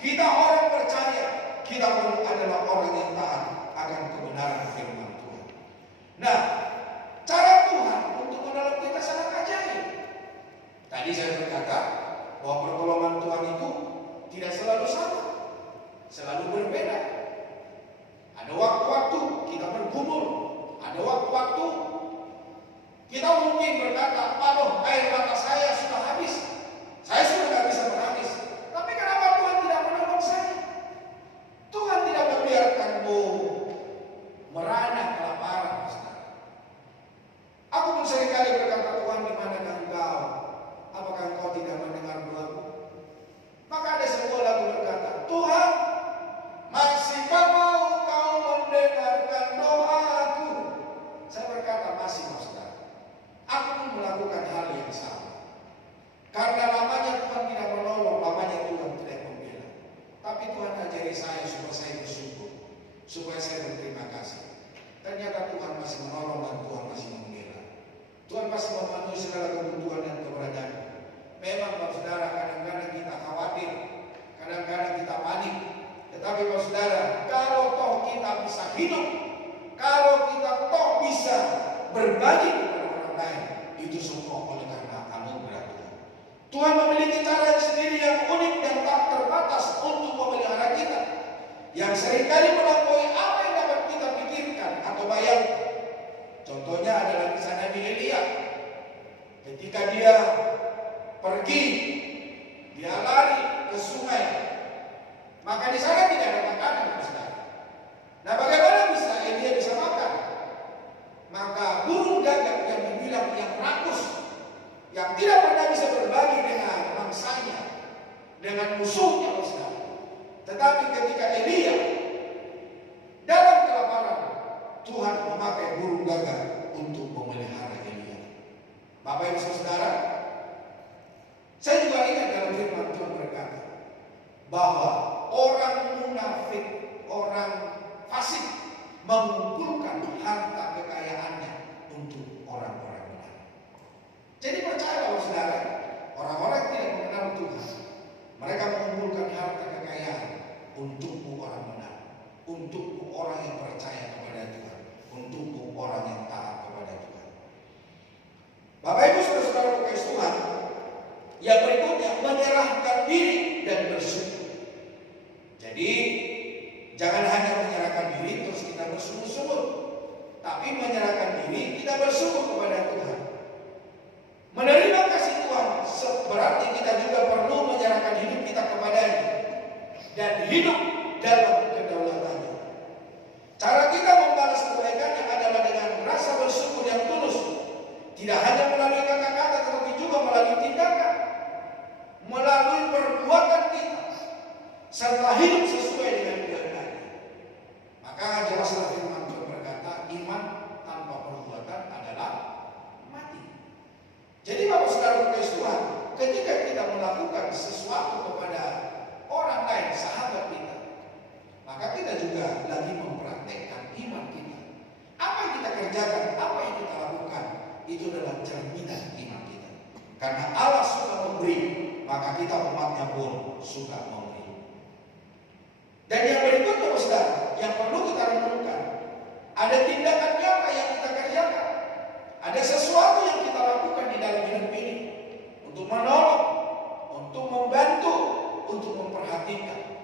kita orang percaya, kita pun adalah orang yang taat akan kebenaran firman Tuhan. Nah, cara Tuhan untuk menolong kita sangat ajaib. Tadi saya berkata bahwa pertolongan Tuhan itu tidak selalu sama, selalu berbeda. Ada waktu-waktu kita bergumul, ada waktu-waktu kita mungkin berkata, aduh, air mata saya sudah habis, saya sudah tidak bisa menangis. Tapi kenapa Tuhan tidak menolong saya? Tuhan tidak membiarkanmu merana kelaparan. Aku pun seringkali berkata, Tuhan, di manakah Engkau? Apakah Engkau tidak mendengar doaku? Maka ada sebuah lagu berkata, Tuhan, masihkah mau Engkau mendengarkan doaku? Saya berkata, masih, saudara. Aku pun melakukan hal yang sama. Karena lamanya Tuhan tidak menolong, lamanya Tuhan tidak membela. Tapi Tuhan ajari saya supaya saya bersyukur, supaya saya berterima kasih. Ternyata Tuhan masih menolong dan Tuhan masih membela. Tuhan masih memenuhi segala kebutuhan dan keberadaan. Memang, Bapak Saudara, kadang-kadang kita khawatir, kadang-kadang kita panik. Tetapi Bapak Saudara, kalau toh hidup. Kalau kita toh bisa berbagi kepada orang lain, itu semua oleh karena anugerah Tuhan. Tuhan memiliki cara sendiri yang unik dan tak terbatas untuk memelihara kita, yang seringkali melampaui apa yang dapat kita pikirkan atau bayangkan. Contohnya adalah kisah Nabi Elia. Ketika dia pergi, dia lari ke sungai, maka di sana tidak ada makanan. Nah, bagaimana bisa Elia bisa makan? Maka burung gagak yang dibilang yang rakus, yang tidak pernah bisa berbagi dengan mangsanya, dengan musuhnya, tetapi ketika Elia dalam kelaparan, Tuhan memakai burung gagak untuk memelihara Elia. Bapak Ibu Saudara, saya juga ingat dalam firman Tuhan berkata bahwa orang munafik, orang fasik mengumpulkan harta kekayaannya untuk orang-orang benar. Jadi percaya Bapak Saudara, orang-orang yang tidak mengenal Tuhan, mereka mengumpulkan harta kekayaan untukmu orang benar, untukmu orang yang percaya kepada Tuhan, untukmu orang yang taat kepada Tuhan. Bapak Ibu Saudara kasih Tuhan, yang berikutnya menyerahkan diri dan bersyukur. Jadi jangan hanya menyerahkan diri terus kita bersyukur, tapi menyerahkan diri kita bersyukur kepada Tuhan. Menerima kasih Tuhan berarti kita juga perlu menyerahkan hidup kita kepadanya dan hidup dalam kedaulatannya. Cara kita membalas kebaikannya adalah dengan rasa bersyukur yang tulus, tidak hanya melalui kata-kata tetapi juga melalui tindakan, melalui perbuatan kita, serta hidup sesuai dengan kehendaknya. Maka jelaslah firman Tuhan berkata, iman tanpa perbuatan adalah mati. Jadi Bapak Saudara kasih Tuhan, ketika kita melakukan sesuatu kepada orang lain, sahabat kita, maka kita juga lagi mempraktekkan iman kita. Apa yang kita kerjakan, apa yang kita lakukan, itu adalah cerminan iman kita. Karena Allah suka memberi, maka kita umatnya pun suka memberi. Dan yang berikutnya Bapak Saudara, yang perlu kita renungkan, ada tindakan nyata yang kita kerjakan, ada sesuatu yang kita lakukan di dalam hidup ini untuk menolong, untuk membantu, untuk memperhatikan.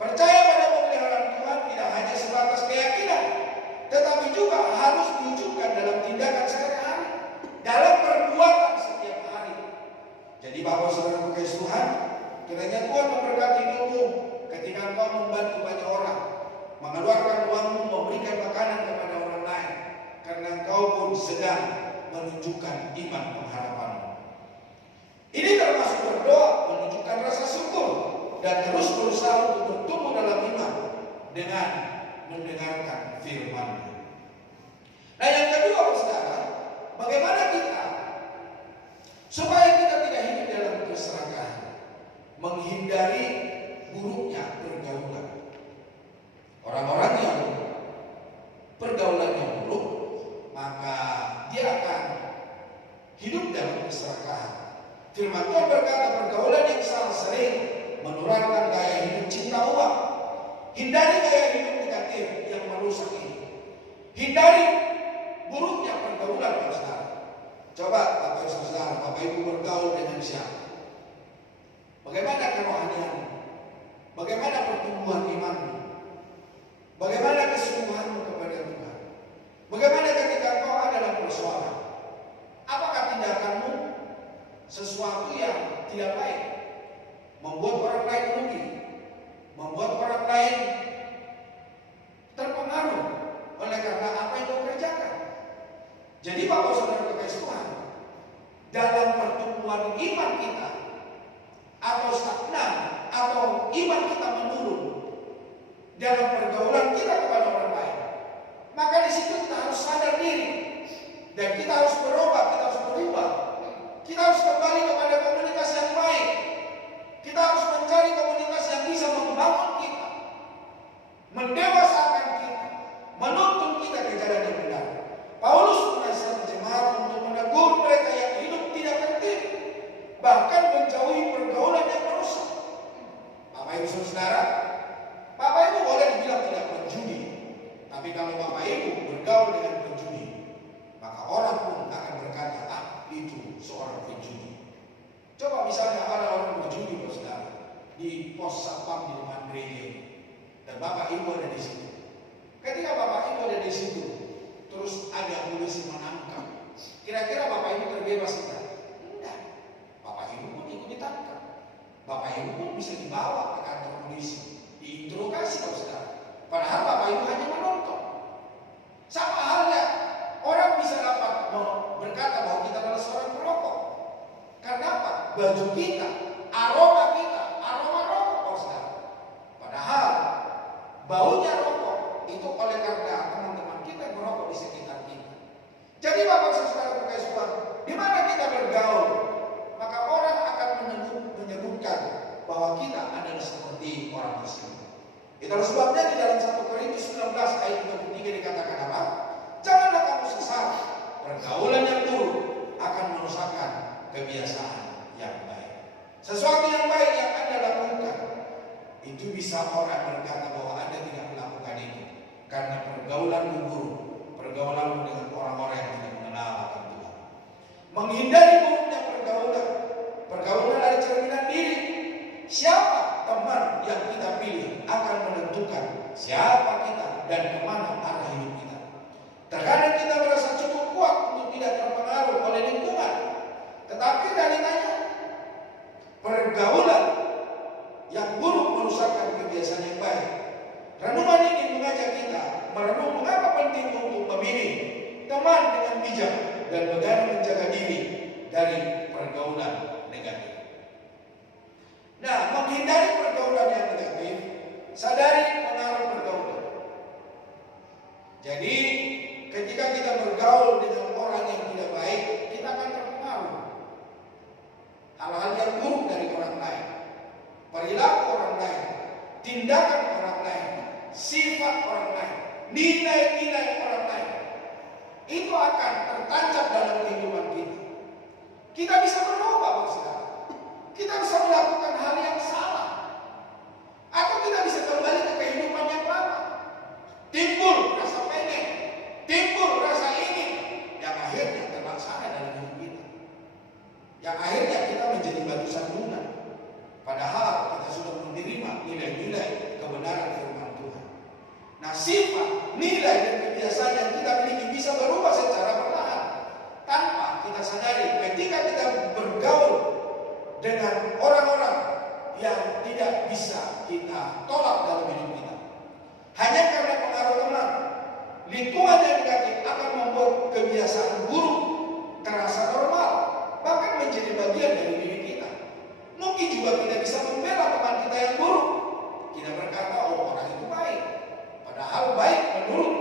Percaya pada pemeliharaan Tuhan tidak hanya sebatas keyakinan, tetapi juga harus diwujudkan dalam tindakan sehari-hari, dalam perbuatan setiap hari. Jadi Bapak Saudara kasih Tuhan, kiranya Tuhan memberkati hidupmu ketika engkau membantu banyak orang, mengeluarkan uangmu, memberikan makanan kepada orang lain, karena engkau pun sedang menunjukkan iman pengharapanmu. Ini termasuk berdoa, menunjukkan rasa syukur, dan terus berusaha untuk bertumbuh dalam iman dengan mendengarkan firman-Nya. Nah, yang kedua, Saudara, bagaimana kita supaya kita tidak hidup dalam keserakahan, menghindari buruknya pergaulan. Orang-orang yang pergaulannya buruk, maka dia akan hidup dalam keserakahan. Firman Tuhan berkata, pergaulan yang salah sering menularkan gaya hidup cinta uang. Hindari gaya hidup negatif yang merusak ini. Hindari buruknya pergaulan, Saudara. Coba Bapak Ibu Saudara, Bapak Ibu bergaul dengan siapa? Bagaimana kerohanianmu? Bagaimana pertumbuhan imanmu? Bagaimana kesungguhanmu kepada Tuhan? Bagaimana ketika kau adalah persoalan? Apakah tindakanmu sesuatu yang tidak baik, membuat orang lain rugi, membuat orang lain terpengaruh oleh karena apa yang kau kerjakan? Jadi Bapak Saudara kasih Tuhan, dalam pertumbuhan iman kita atau stagnan atau iman kita menurun dalam pergaulan kita kepada orang lain, maka di situ kita harus sadar diri dan kita Tapi kalau Bapak Ibu bergaul dengan penjudi, maka orang pun akan berkata, itu seorang penjudi. Coba misalnya ada orang berjudi, saudara, di pos satpam di depan gereja, dan Bapak Ibu ada di situ. Ketika Bapak Ibu ada di situ, terus ada polisi menangkap, kira-kira Bapak Ibu terbebas tidak? Tidak. Bapak Ibu pun ikut ditangkap. Bapak Ibu pun bisa dibawa ke kantor polisi, diinterogasi, saudara. Padahal Bapak Ibu hanya menonton. Sama halnya, orang bisa dapat berkata bahwa kita adalah seorang perokok. Karena apa? Baju kita, aroma rokok, saudara. Padahal baunya rokok itu oleh karena teman-teman kita yang merokok di sekitar kita. Jadi Bapak Saudara berkait Tuhan, di mana kita bergaul, maka orang akan menyebutkan bahwa kita adalah seperti orang tersebut. Itulah sebabnya di dalam 1 Korintus 19 ayat 33 dikatakan apa? Janganlah kamu sesat, pergaulan yang buruk akan merusakkan kebiasaan yang baik. Sesuatu yang baik yang Anda lakukan, itu bisa orang berkata bahwa Anda tidak melakukan itu karena pergaulanmu buruk, pergaulanmu dengan orang-orang yang tidak mengenal akan Tuhan. Menghindari buruknya pergaulan dari cerminan diri. Siapa teman yang kita pilih akan menentukan siapa kita dan kemana arah hidup kita. Terkadang kita merasa cukup kuat untuk tidak terpengaruh oleh lingkungan, tetapi realitanya pergaulan yang buruk merusakkan kebiasaan yang baik. Renungan ini mengajak kita merenung mengapa penting untuk memilih teman dengan bijak dan bagaimana menjaga diri dari pergaulan negatif. Nah, menghindari pergaulan yang negatif, sadari pengaruh pergaulan. Jadi, ketika kita bergaul dengan orang yang tidak baik, kita akan terpengaruh hal-hal yang buruk dari orang lain, perilaku orang lain, tindakan orang lain, sifat orang lain, nilai-nilai orang lain. Itu akan tertancap dalam kehidupan kita. Kita bisa berubah, saudara. Kita bisa melakukan hal yang salah, atau kita bisa kembali ke kehidupan yang lama. Timbul rasa pengen, timbul rasa ingin, yang akhirnya terlaksana dalam hidup kita. Yang akhirnya kita menjadi batu sandungan. Padahal kita sudah menerima nilai-nilai kebenaran firman Tuhan. Nah, sifat, nilai dan kebiasaan yang kita miliki bisa berubah secara perlahan tanpa kita sadari. Ketika kita bergaul dengan orang-orang yang tidak bisa kita tolak dalam hidup kita, hanya karena pengaruh teman, lingkungan yang negatif akan membuat kebiasaan buruk terasa normal, bahkan menjadi bagian dari diri kita. Mungkin juga kita bisa membela teman kita yang buruk. Kita berkata, oh, orang itu baik. Padahal baik menurut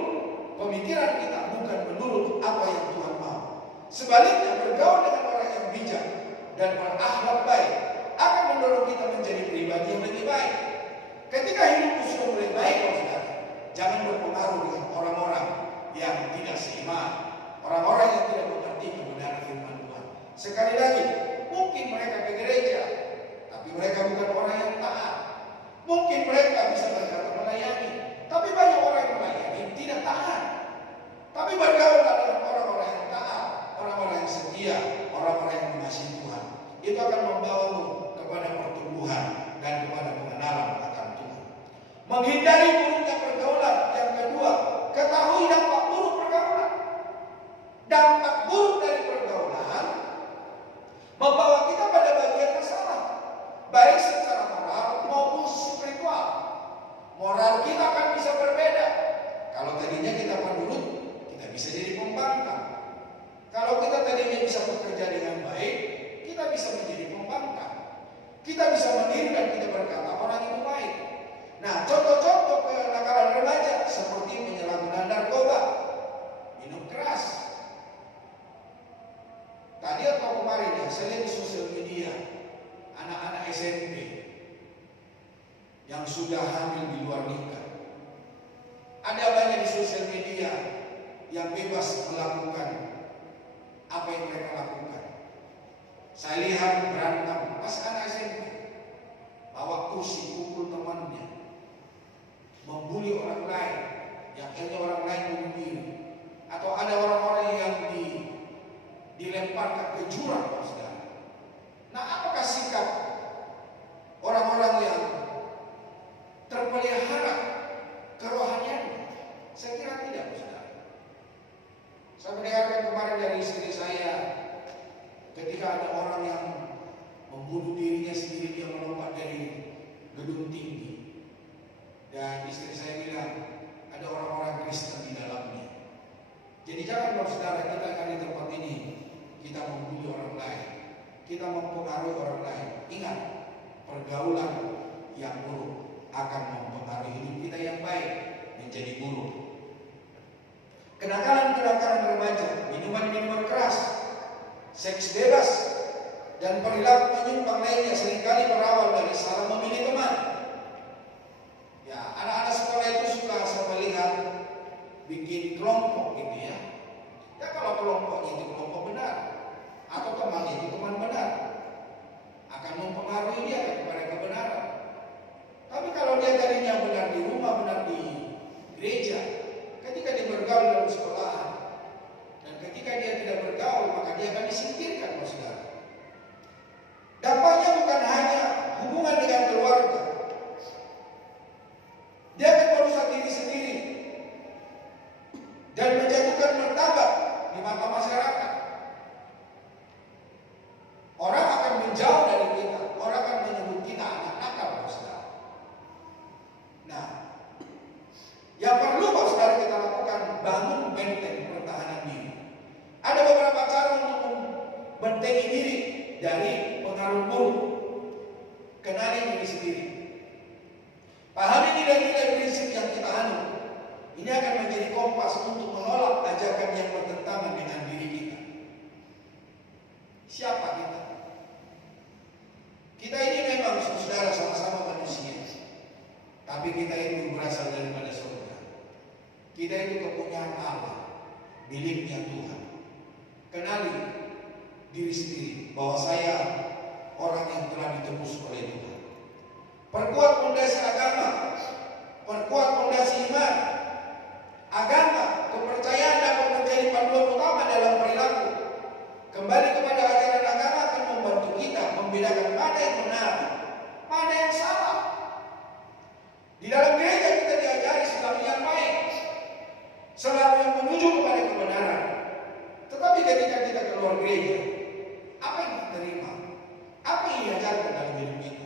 pemikiran kita, bukan menurut apa yang Tuhan mau. Sebaliknya, bergaul dengan orang yang bijak dan berakhlak baik akan mendorong kita menjadi pribadi yang lebih baik. Ketika hidupmu sudah mulai baik, saudara, jangan berpengaruh dengan orang-orang yang tidak seiman, orang-orang yang tidak mengerti kebenaran firman Tuhan. Sekali lagi, mungkin mereka ke gereja, tapi mereka bukan orang yang taat. Mungkin mereka bisa berkata melayani, tapi banyak orang yang melayani tidak taat. Tapi bergaullah dengan orang-orang yang taat, orang-orang yang setia, orang-orang yang mengasihi Tuhan. Itu akan membawamu kepada pertumbuhan dan kepada pengenalan akan Tuhan. Menghindari buruknya pergaulan. Yang kedua, ketahui dampak buruk pergaulan. Dampak buruk dari pergaulan membawa kita pada bagian masalah, baik secara moral maupun spiritual. Moral kita akan bisa berbeda. Kalau tadinya kita penurut, kita bisa jadi pembangkang. Kalau kita tadinya bisa bekerja dengan baik, kita bisa menjadi pembangkang. Kita bisa meniru dan kita berkata orang itu baik. Nah, contoh-contoh kenakalan remaja seperti penyalahgunaan narkoba, minum keras. Tadi atau kemarin ya, saya lihat di sosial media anak-anak SMP yang sudah hamil di luar nikah. Ada banyak di sosial media yang bebas melakukan apa yang mereka lakukan. Saya lihat berantem pas anak SMP, bawa kursi pukul temannya, membuli orang lain, yang akhirnya orang ketika ada orang yang membunuh dirinya sendiri, dia melompat dari gedung tinggi. Dan istri saya bilang, ada orang-orang Kristen di dalamnya. Jadi jangan saudara, kita akan di tempat ini, kita membuli orang lain, kita mempengaruhi orang lain. Ingat, pergaulan yang buruk akan mempengaruhi hidup kita yang baik menjadi buruk. Kenakalan-kenakalan remaja, minuman-minuman keras, seks bebas, dan perilaku menyimpang lainnya seringkali berawal dari salah memilih teman. Ya, anak-anak sekolah itu suka saya melihat bikin kelompok gitu ya. Ya kalau kelompoknya itu kelompok benar, atau temannya itu teman benar, akan mempengaruhi dia kepada kebenaran. Tapi kalau dia tadinya benar di rumah, benar di gereja, ketika dia bergaul dalam sekolahan, dan ketika dia tidak bergaul, maka dia akan disingkirkan, saudara. Dampaknya bukan hanya hubungan dengan keluarga, dia akan merusak diri sendiri dan menjatuhkan martabat di mata masyarakat. Orang akan menjauh dari kita, orang akan menyebut kita anak nakal, saudara. Nah, yang perlu saudara kita lakukan, bangun benteng pertahanan diri. Ada beberapa cara untuk membentengi diri dari pengaruh buruk. Kenali diri sendiri. Pahami nilai-nilai prinsip yang kita anut. Ini akan menjadi kompas untuk menolak ajakan yang bertentangan dengan diri kita. Siapa kita? Kita ini memang saudara sama-sama manusia, tapi kita itu berasal daripada surga. Kita itu kepunyaan Allah, miliknya Tuhan. Kenali diri sendiri bahwa saya orang yang telah ditebus oleh Tuhan. Perkuat fondasi agama, perkuat fondasi iman. Agama, kepercayaan dapat menjadi panduan utama dalam perilaku. Kembali kepada ajaran agama akan membantu kita membedakan mana yang benar, mana yang salah. Di dalam gereja kita diajari selalu yang baik, selalu yang menuju kepada kebenaran. Tetapi ketika kita keluar gereja, apa yang kita terima? Apa yang diajarkan dalam hidup kita?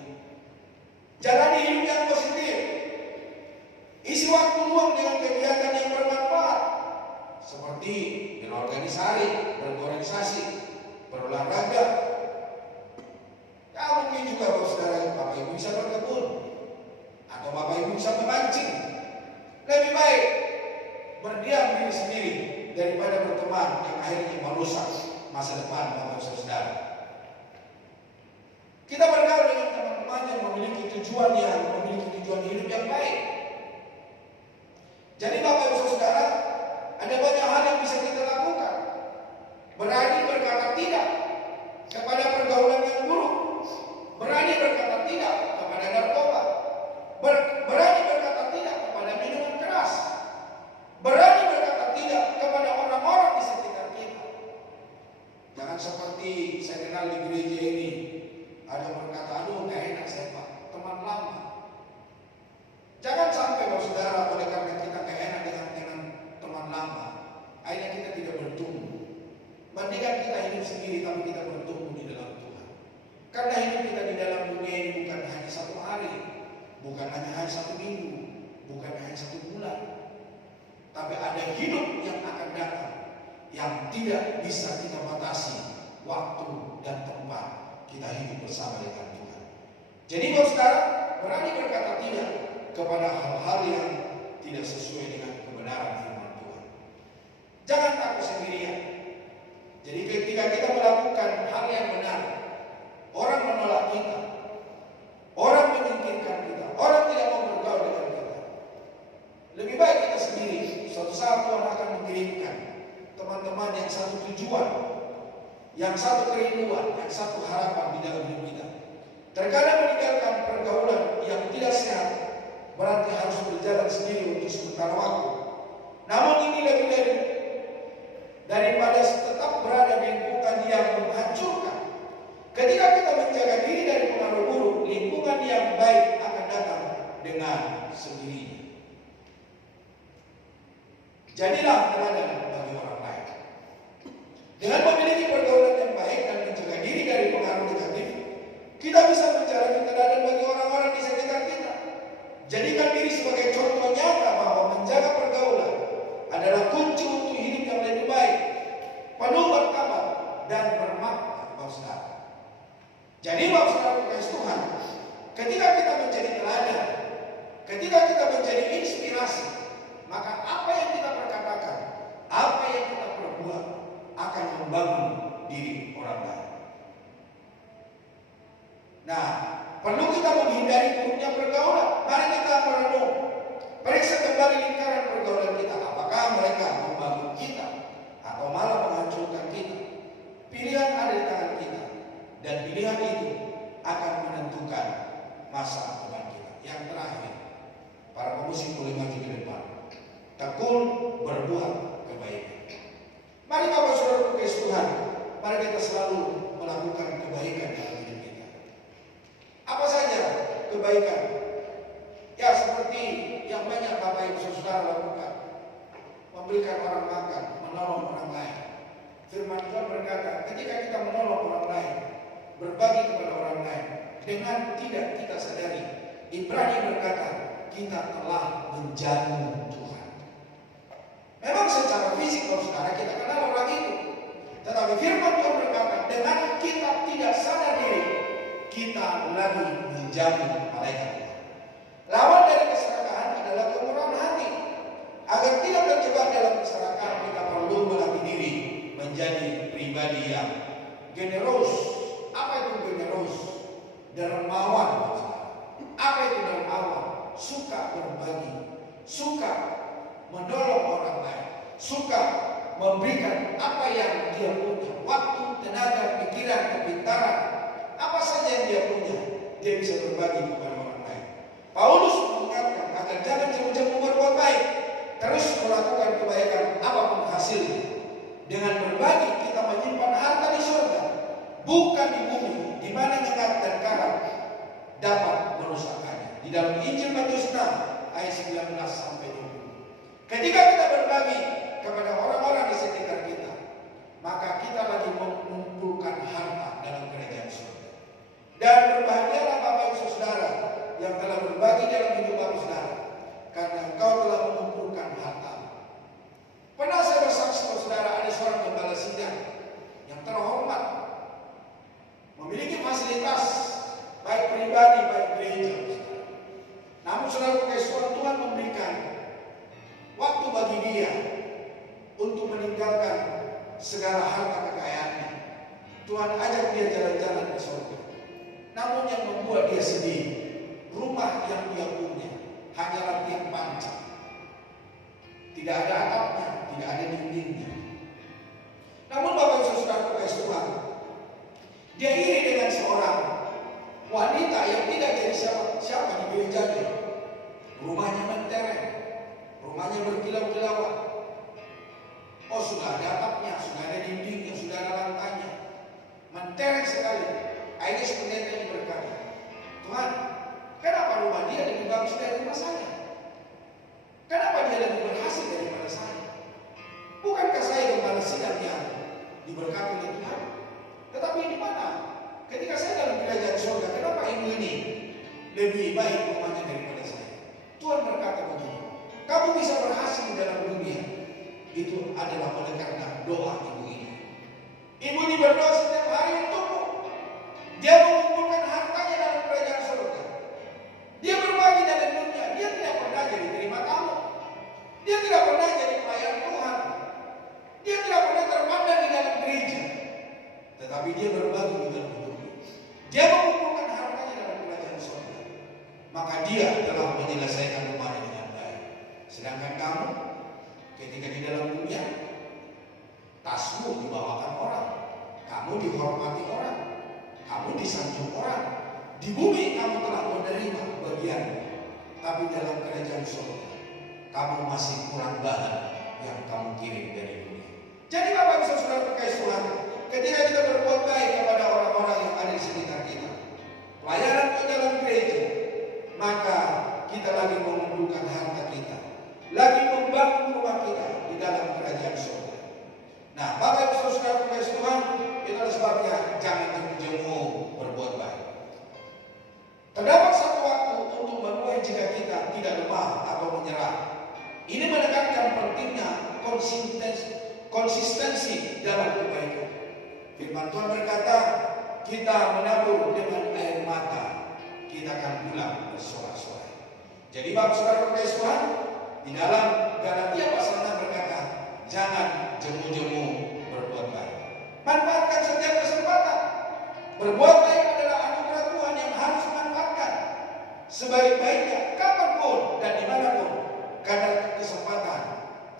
Jalani hidup yang positif. Isi waktu luang dengan kegiatan yang bermanfaat, seperti berorganisasi, berolahraga. Ya mungkin juga saudara, Bapak Ibu bisa berkebun, atau Bapak Ibu bisa memancing. Lebih baik berdiam diri sendiri daripada berteman yang akhirnya merusak masa depan Bapak Ibu saudara. Kita bergaul dengan teman-teman yang memiliki tujuan hidup yang baik. Jadi Bapak Ibu saudara, ada banyak hal yang bisa kita lakukan. Berani berkata tidak kepada pergaulan yang buruk. Berani berkata tidak kepada narkoba. Berani berkata tidak kepada minuman keras. Berani berkata tidak kepada orang-orang di sekitar kita. Jangan seperti saya kenal di gereja ini, ada berkata, aduh gak enak saya Pak, teman lama. Jangan sampai saudara, oleh karena kita gak enak dengan teman lama, akhirnya kita tidak bertumbuh. Bandingkan kita hidup sendiri tapi kita bertumbuh di dalam Tuhan. Karena hidup kita di dalam dunia ini bukan hanya satu hari, bukan hanya satu minggu, bukan hanya satu bulan, tapi ada hidup yang akan datang yang tidak bisa kita batasi waktu dan tempat kita hidup bersama dengan Tuhan. Jadi saudara, berani berkata tidak kepada hal-hal yang tidak sesuai dengan kebenaran firman Tuhan. Jangan takut sendirian. Jadi ketika kita melakukan hal yang benar, orang menolak kita, orang menyingkirkan kita, orang tidak mau bergaul dengan kita, lebih baik kita sendiri. Suatu saat Tuhan akan mengirimkan teman-teman yang satu tujuan, yang satu kerinduan, yang satu harapan di dalam hidup kita. Terkadang meninggalkan pergaulan yang tidak sehat berarti harus berjalan sendiri untuk sementara waktu. Namun ini lebih daripada tetap berada di lingkungan yang menghancurkan. Ketika kita menjaga diri dari pengaruh buruk, lingkungan yang baik akan datang dengan sendirinya. Jadilah teladan bagi orang lain. Dengan memiliki pergaulan yang baik dan menjaga pergaulan. Mari kita merenung, periksa kembali lingkaran pergaulan kita. Apakah mereka membangun kita atau malah menghancurkan kita? Pilihan ada di tangan kita, dan pilihan itu akan menentukan masa depan kita. Yang terakhir, para pemusik boleh maju ke depan. Tekun berbuat kebaikan. Mari Bapak Saudara kekasih Tuhan, mari kita selalu melakukan kebaikan dalam hidup kita. Apa saja kebaikan? Ya, seperti yang banyak Bapak Ibu Saudara lakukan. Memberikan orang makan, menolong orang lain. Firman Tuhan berkata, ketika kita menolong orang lain, berbagi kepada orang lain, dengan tidak kita sadari, Ibrani berkata, kita telah menjamu Tuhan. Memang secara fisik, saudara, kita kenal orang itu. Tetapi firman Tuhan berkata, dengan kita tidak sadar diri, kita lagi menjamu malaikat Tuhan. Lawan dari keserakahan adalah kemurahan hati. Agar tidak terjebak dalam keserakahan, kita perlu melatih diri menjadi pribadi yang generous. Apa itu generous? Dermawan. Apa itu dermawan? Suka berbagi, suka menolong orang lain, suka memberikan apa yang dia punya, waktu, tenaga, pikiran, kepintaran, apa saja yang dia punya, dia bisa berbagi kepada orang lain. Paulus mengingatkan agar jangan jemu-jemu berbuat baik, terus melakukan kebaikan apapun hasilnya. Dengan berbagi kita menyimpan harta di surga, bukan di bumi, di mana nyengat dan karat dapat merusakkannya. Di dalam Injil Matius 6 ayat 19 sampai 20. Ketika kita berbagi kepada orang-orang di sekitar kita, maka kita lagi mengumpulkan harta dalam kerajaan surga. Dan berbahagialah Bapak Ibu Saudara yang telah berbagi dalam hidup Bapak Saudara, karena engkau telah mengumpulkan harta. Pernah saya bersaksi, saudara, ada seorang gembala sidang yang terhormat, memiliki fasilitas baik pribadi, baik gereja. Namun saudara kekasih Tuhan memberikan waktu bagi dia untuk meninggalkan segala harta kekayaannya. Tuhan ajak dia jalan-jalan ke surga. Namun yang membuat dia sedih, rumah yang dia punya hanyalah tiang panjang. Tidak ada atapnya, tidak ada dindingnya. Namun Bapak Ibu Saudara kekasih Tuhan, dia iri dengan seorang wanita yang tidak jadi siapa di gerejanya. Rumahnya mentereng, rumahnya berkilau-kilauan. Oh, sudah ada atapnya, sudah ada dindingnya, sudah ada lantainya, mentereng sekali. Akhirnya pendeta ini berkata, Tuhan, kenapa rumah dia lebih bagus dari rumah saya? Kenapa dia lebih berhasil daripada saya? Bukankah saya gembala sidang yang diberkati oleh Tuhan? Tetapi di mana? Ketika saya dalam kerajaan surga, kenapa ibu ini lebih baik rumahnya daripada saya? Tuhan berkata begini, kamu bisa berhasil dalam dunia, itu adalah oleh karena doa ibu ini. Ibu ini berdoa setiap hari untukmu. Dia mengumpulkan hartanya dalam kerajaan surga. Dia berbagi dalam dunia. Dia tidak pernah jadi terima tamu. Dia tidak pernah jadi pelayan Tuhan. Dia tidak pernah terpandang di dalam gereja. Tetapi dia berbagi di dalam hidupnya. Dia mengumpulkan hartanya dalam kerajaan surga. Maka dia telah menyelesaikan rumahnya dengan baik. Sedangkan kamu, ketika di dalam dunia, tasmu dibawakan orang, kamu dihormati orang, kamu disanjung orang. Di bumi kamu telah menerima bagian, tapi dalam kerajaan surga kamu masih kurang bahan yang kamu kirim dari dunia. Jadi Bapak Ibu Saudara kekasih Tuhan, ketika kita berbuat baik kepada orang-orang yang ada di sekitar kita, pelayanan ke dalam gereja, maka kita lagi mengumpulkan harta kita, lagi membangun rumah kita di dalam kerajaan surga. Nah, Bapak Ibu Saudara kekasih Tuhan, itulah sebabnya jangan jemu-jemu berbuat baik. Terdapat satu waktu untuk menuai jika kita tidak lemah atau menyerah. Ini menekankan pentingnya konsistensi dalam kebaikan. Firman Tuhan berkata, kita menabur dengan air mata, kita akan pulang bersorak-sorai. Jadi Bapak Saudara kekasih Tuhan, di dalam Galatia pasal 6 berkata, jangan jemu-jemu berbuat baik. Manfaatkan setiap kesempatan. Berbuat baik adalah anugerah Tuhan yang harus dimanfaatkan sebaik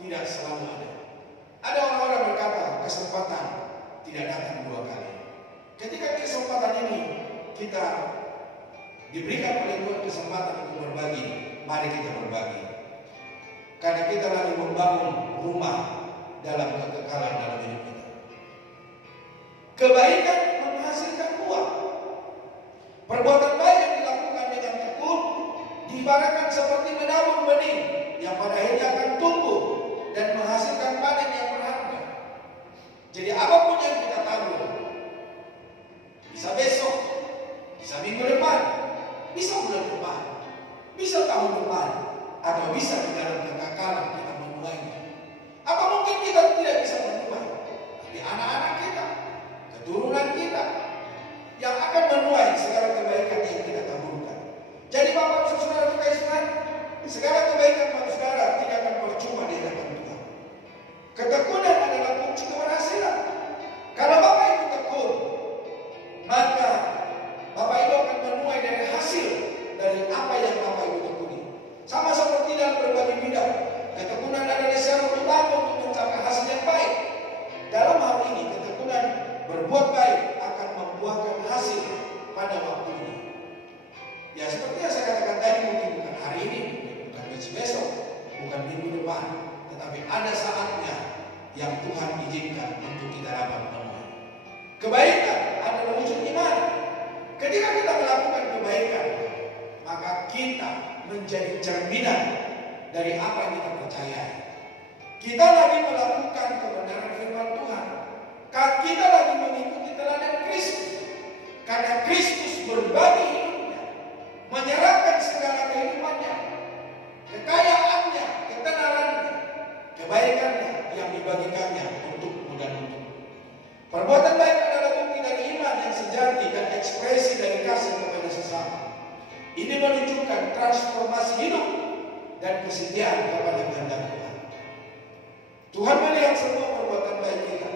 tidak selalu ada. Ada orang-orang berkata kesempatan tidak datang dua kali. Ketika kesempatan ini kita diberikan oleh Tuhan kesempatan untuk berbagi, mari kita berbagi. Karena kita lagi membangun rumah dalam kekekalan dalam hidup kita. Kebaikan menghasilkan buah. Perbuatan baik yang dilakukan dengan tekun diibaratkan seperti menabur benih yang pada akhirnya akan tumbuh dan menghasilkan panen yang berharga. Jadi apapun yang kita tabur, bisa besok, bisa minggu depan, bisa bulan depan, bisa tahun depan, atau bisa di dalam kekekalan kita menuainya. Apa mungkin kita tidak bisa menuai? Tapi anak-anak kita, keturunan kita, yang akan menuai segala kebaikan yang kita taburkan. Jadi Bapak Ibu Saudara terkait Tuhan, segala kebaikan Bapak Saudara tidak akan percuma di hadapan Tuhan. Ketekunan adalah kunci keberhasilan. Kalau Bapak Ibu tekun, maka Bapak Ibu akan menuai dari hasil dari apa yang Bapak Ibu tekuni. Sama seperti dalam berbagai bidang, ketekunan adalah syarat utama untuk mencapai hasil yang baik. Dalam hal ini, ketekunan berbuat baik akan membuahkan hasil pada waktu ini. Ya seperti yang saya katakan tadi, mungkin bukan hari ini, bukan besok, bukan minggu depan, tetapi ada saatnya yang Tuhan izinkan untuk kita dapat menuai. Kebaikan adalah wujud iman. Ketika kita melakukan kebaikan, maka kita menjadi cerminan dari apa yang kita percayai. Kita lagi melakukan kebenaran firman Tuhan. Kita lagi mengikuti teladan Kristus. Karena Kristus berbagi hidupnya, menyerahkan segala kehidupannya, kekayaannya, ketenarannya, kebaikannya yang dibagikannya untukmu dan untuk. Perbuatan baik adalah bukti dari iman yang sejati dan ekspresi dari kasih kepada sesama. Ini menunjukkan transformasi hidup dan kesetiaan kepada kehendak Tuhan. Tuhan melihat semua perbuatan baik kita.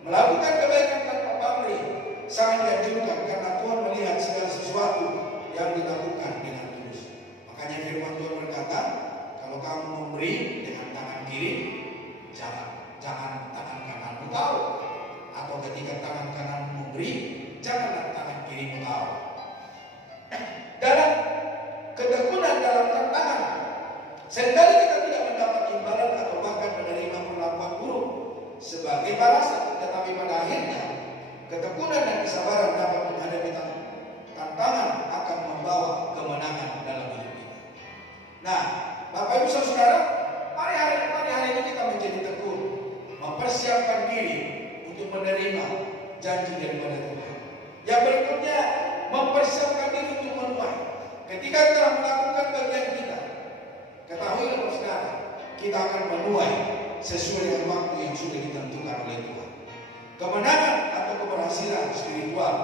Melakukan kebaikan tanpa pamrih sangat dianjurkan karena Tuhan melihat segala sesuatu yang dilakukan dengan tulus. Makanya firman Tuhan berkata, kalau kamu memberi dengan tangan kiri, jangan tangan kananmu tahu. Atau ketika tangan kanan memberi, janganlah tangan kirimu tahu. Dalam ketekunan dalam tantangan, seringkali kita tidak mendapat imbalan atau bahkan menerima perlakuan buruk sebagai balasan, tetapi pada akhirnya ketekunan dan kesabaran dapat menghadapi tantangan akan membawa kemenangan dalam hidup kita. Nah, Bapak Ibu Saudara, mari hari ini kita menjadi tekun, mempersiapkan diri untuk menerima janji daripada Tuhan. Yang berikutnya, mempersiapkan diri untuk menuai. Ketika kita melakukan bagian kita, ketahuilah Bapak Saudara, kita akan menuai sesuai dengan waktu yang sudah ditentukan oleh Tuhan. Kemenangan atau keberhasilan spiritual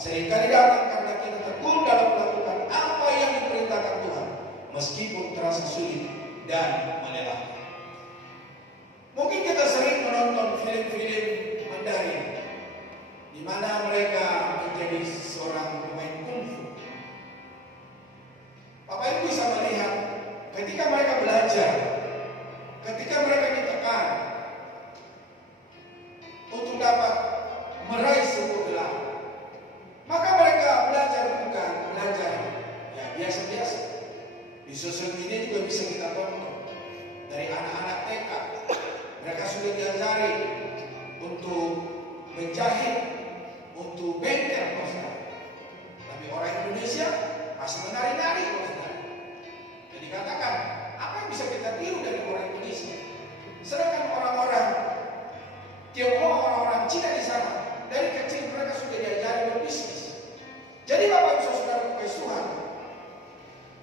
seringkali datang karena kita tekun dalam melakukan apa yang diperintahkan Tuhan, meskipun terasa sulit dan melelahkan. Mungkin kita sering menonton film-film Mandarin, di mana mereka menjadi seorang pemain kungfu. Bapak Ibu bisa melihat ketika mereka belajar, ketika mereka ditekan untuk dapat meraih sebuah gelar, maka mereka belajar bukan belajar ya biasa-biasa. Di sosial media juga bisa kita tonton dari anak-anak TK, mereka sudah diajari untuk menjahit, untuk bengkel, tapi orang Indonesia masih menari-nari. Jadi katakan, apa yang bisa kita tiru dari orang Indonesia? Sedangkan orang-orang Tionghoa, orang-orang Cina di sana, dari kecil mereka sudah diajari berbisnis. Jadi Bapak Ibu Saudara Tuhan,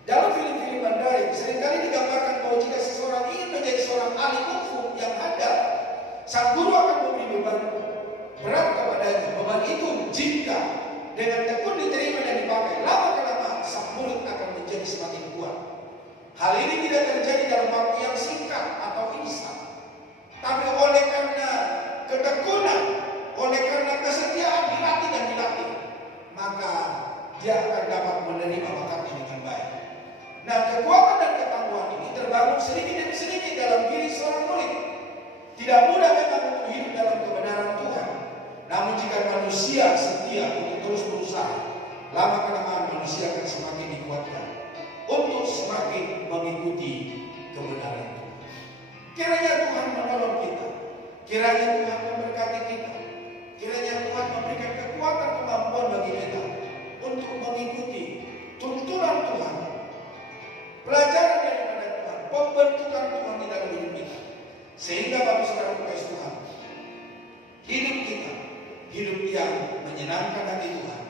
dalam film-film Mandarin seringkali digambarkan bahwa jika seseorang ingin menjadi seorang ahli kungfu yang handal, sang guru akan memberi beban berat kepadanya. Beban itu jika dengan tekun diterima dan dipakai, lama-kelamaan sang murid akan menjadi semakin kuat. Hal ini tidak terjadi dalam waktu yang singkat atau instan, tapi oleh karena ketekunan, oleh karena kesetiaan dilatih dan dilatih, maka dia akan dapat menerima bakatnya dengan baik. Nah, kekuatan dan ketangguhan ini terbangun sedikit demi sedikit dalam diri seorang murid. lama-kelamaan manusia akan semakin dikuatkan untuk semakin mengikuti kebenaran itu. Kiranya Tuhan menolong kita, kiranya Tuhan memberkati kita, kiranya Tuhan memberikan kekuatan kemampuan bagi kita untuk mengikuti tuntunan Tuhan, pelajaran daripada Tuhan, pembentukan Tuhan di dalam hidup kita, sehingga Bapak Saudara Kasih Tuhan, hidup kita hidup yang menyenangkan hati Tuhan,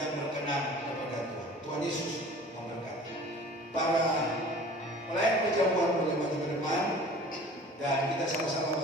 yang berkenan kepada Tuhan. Tuhan Yesus memberkati. Para pelayan perjamuan boleh maju ke depan dan kita sama-sama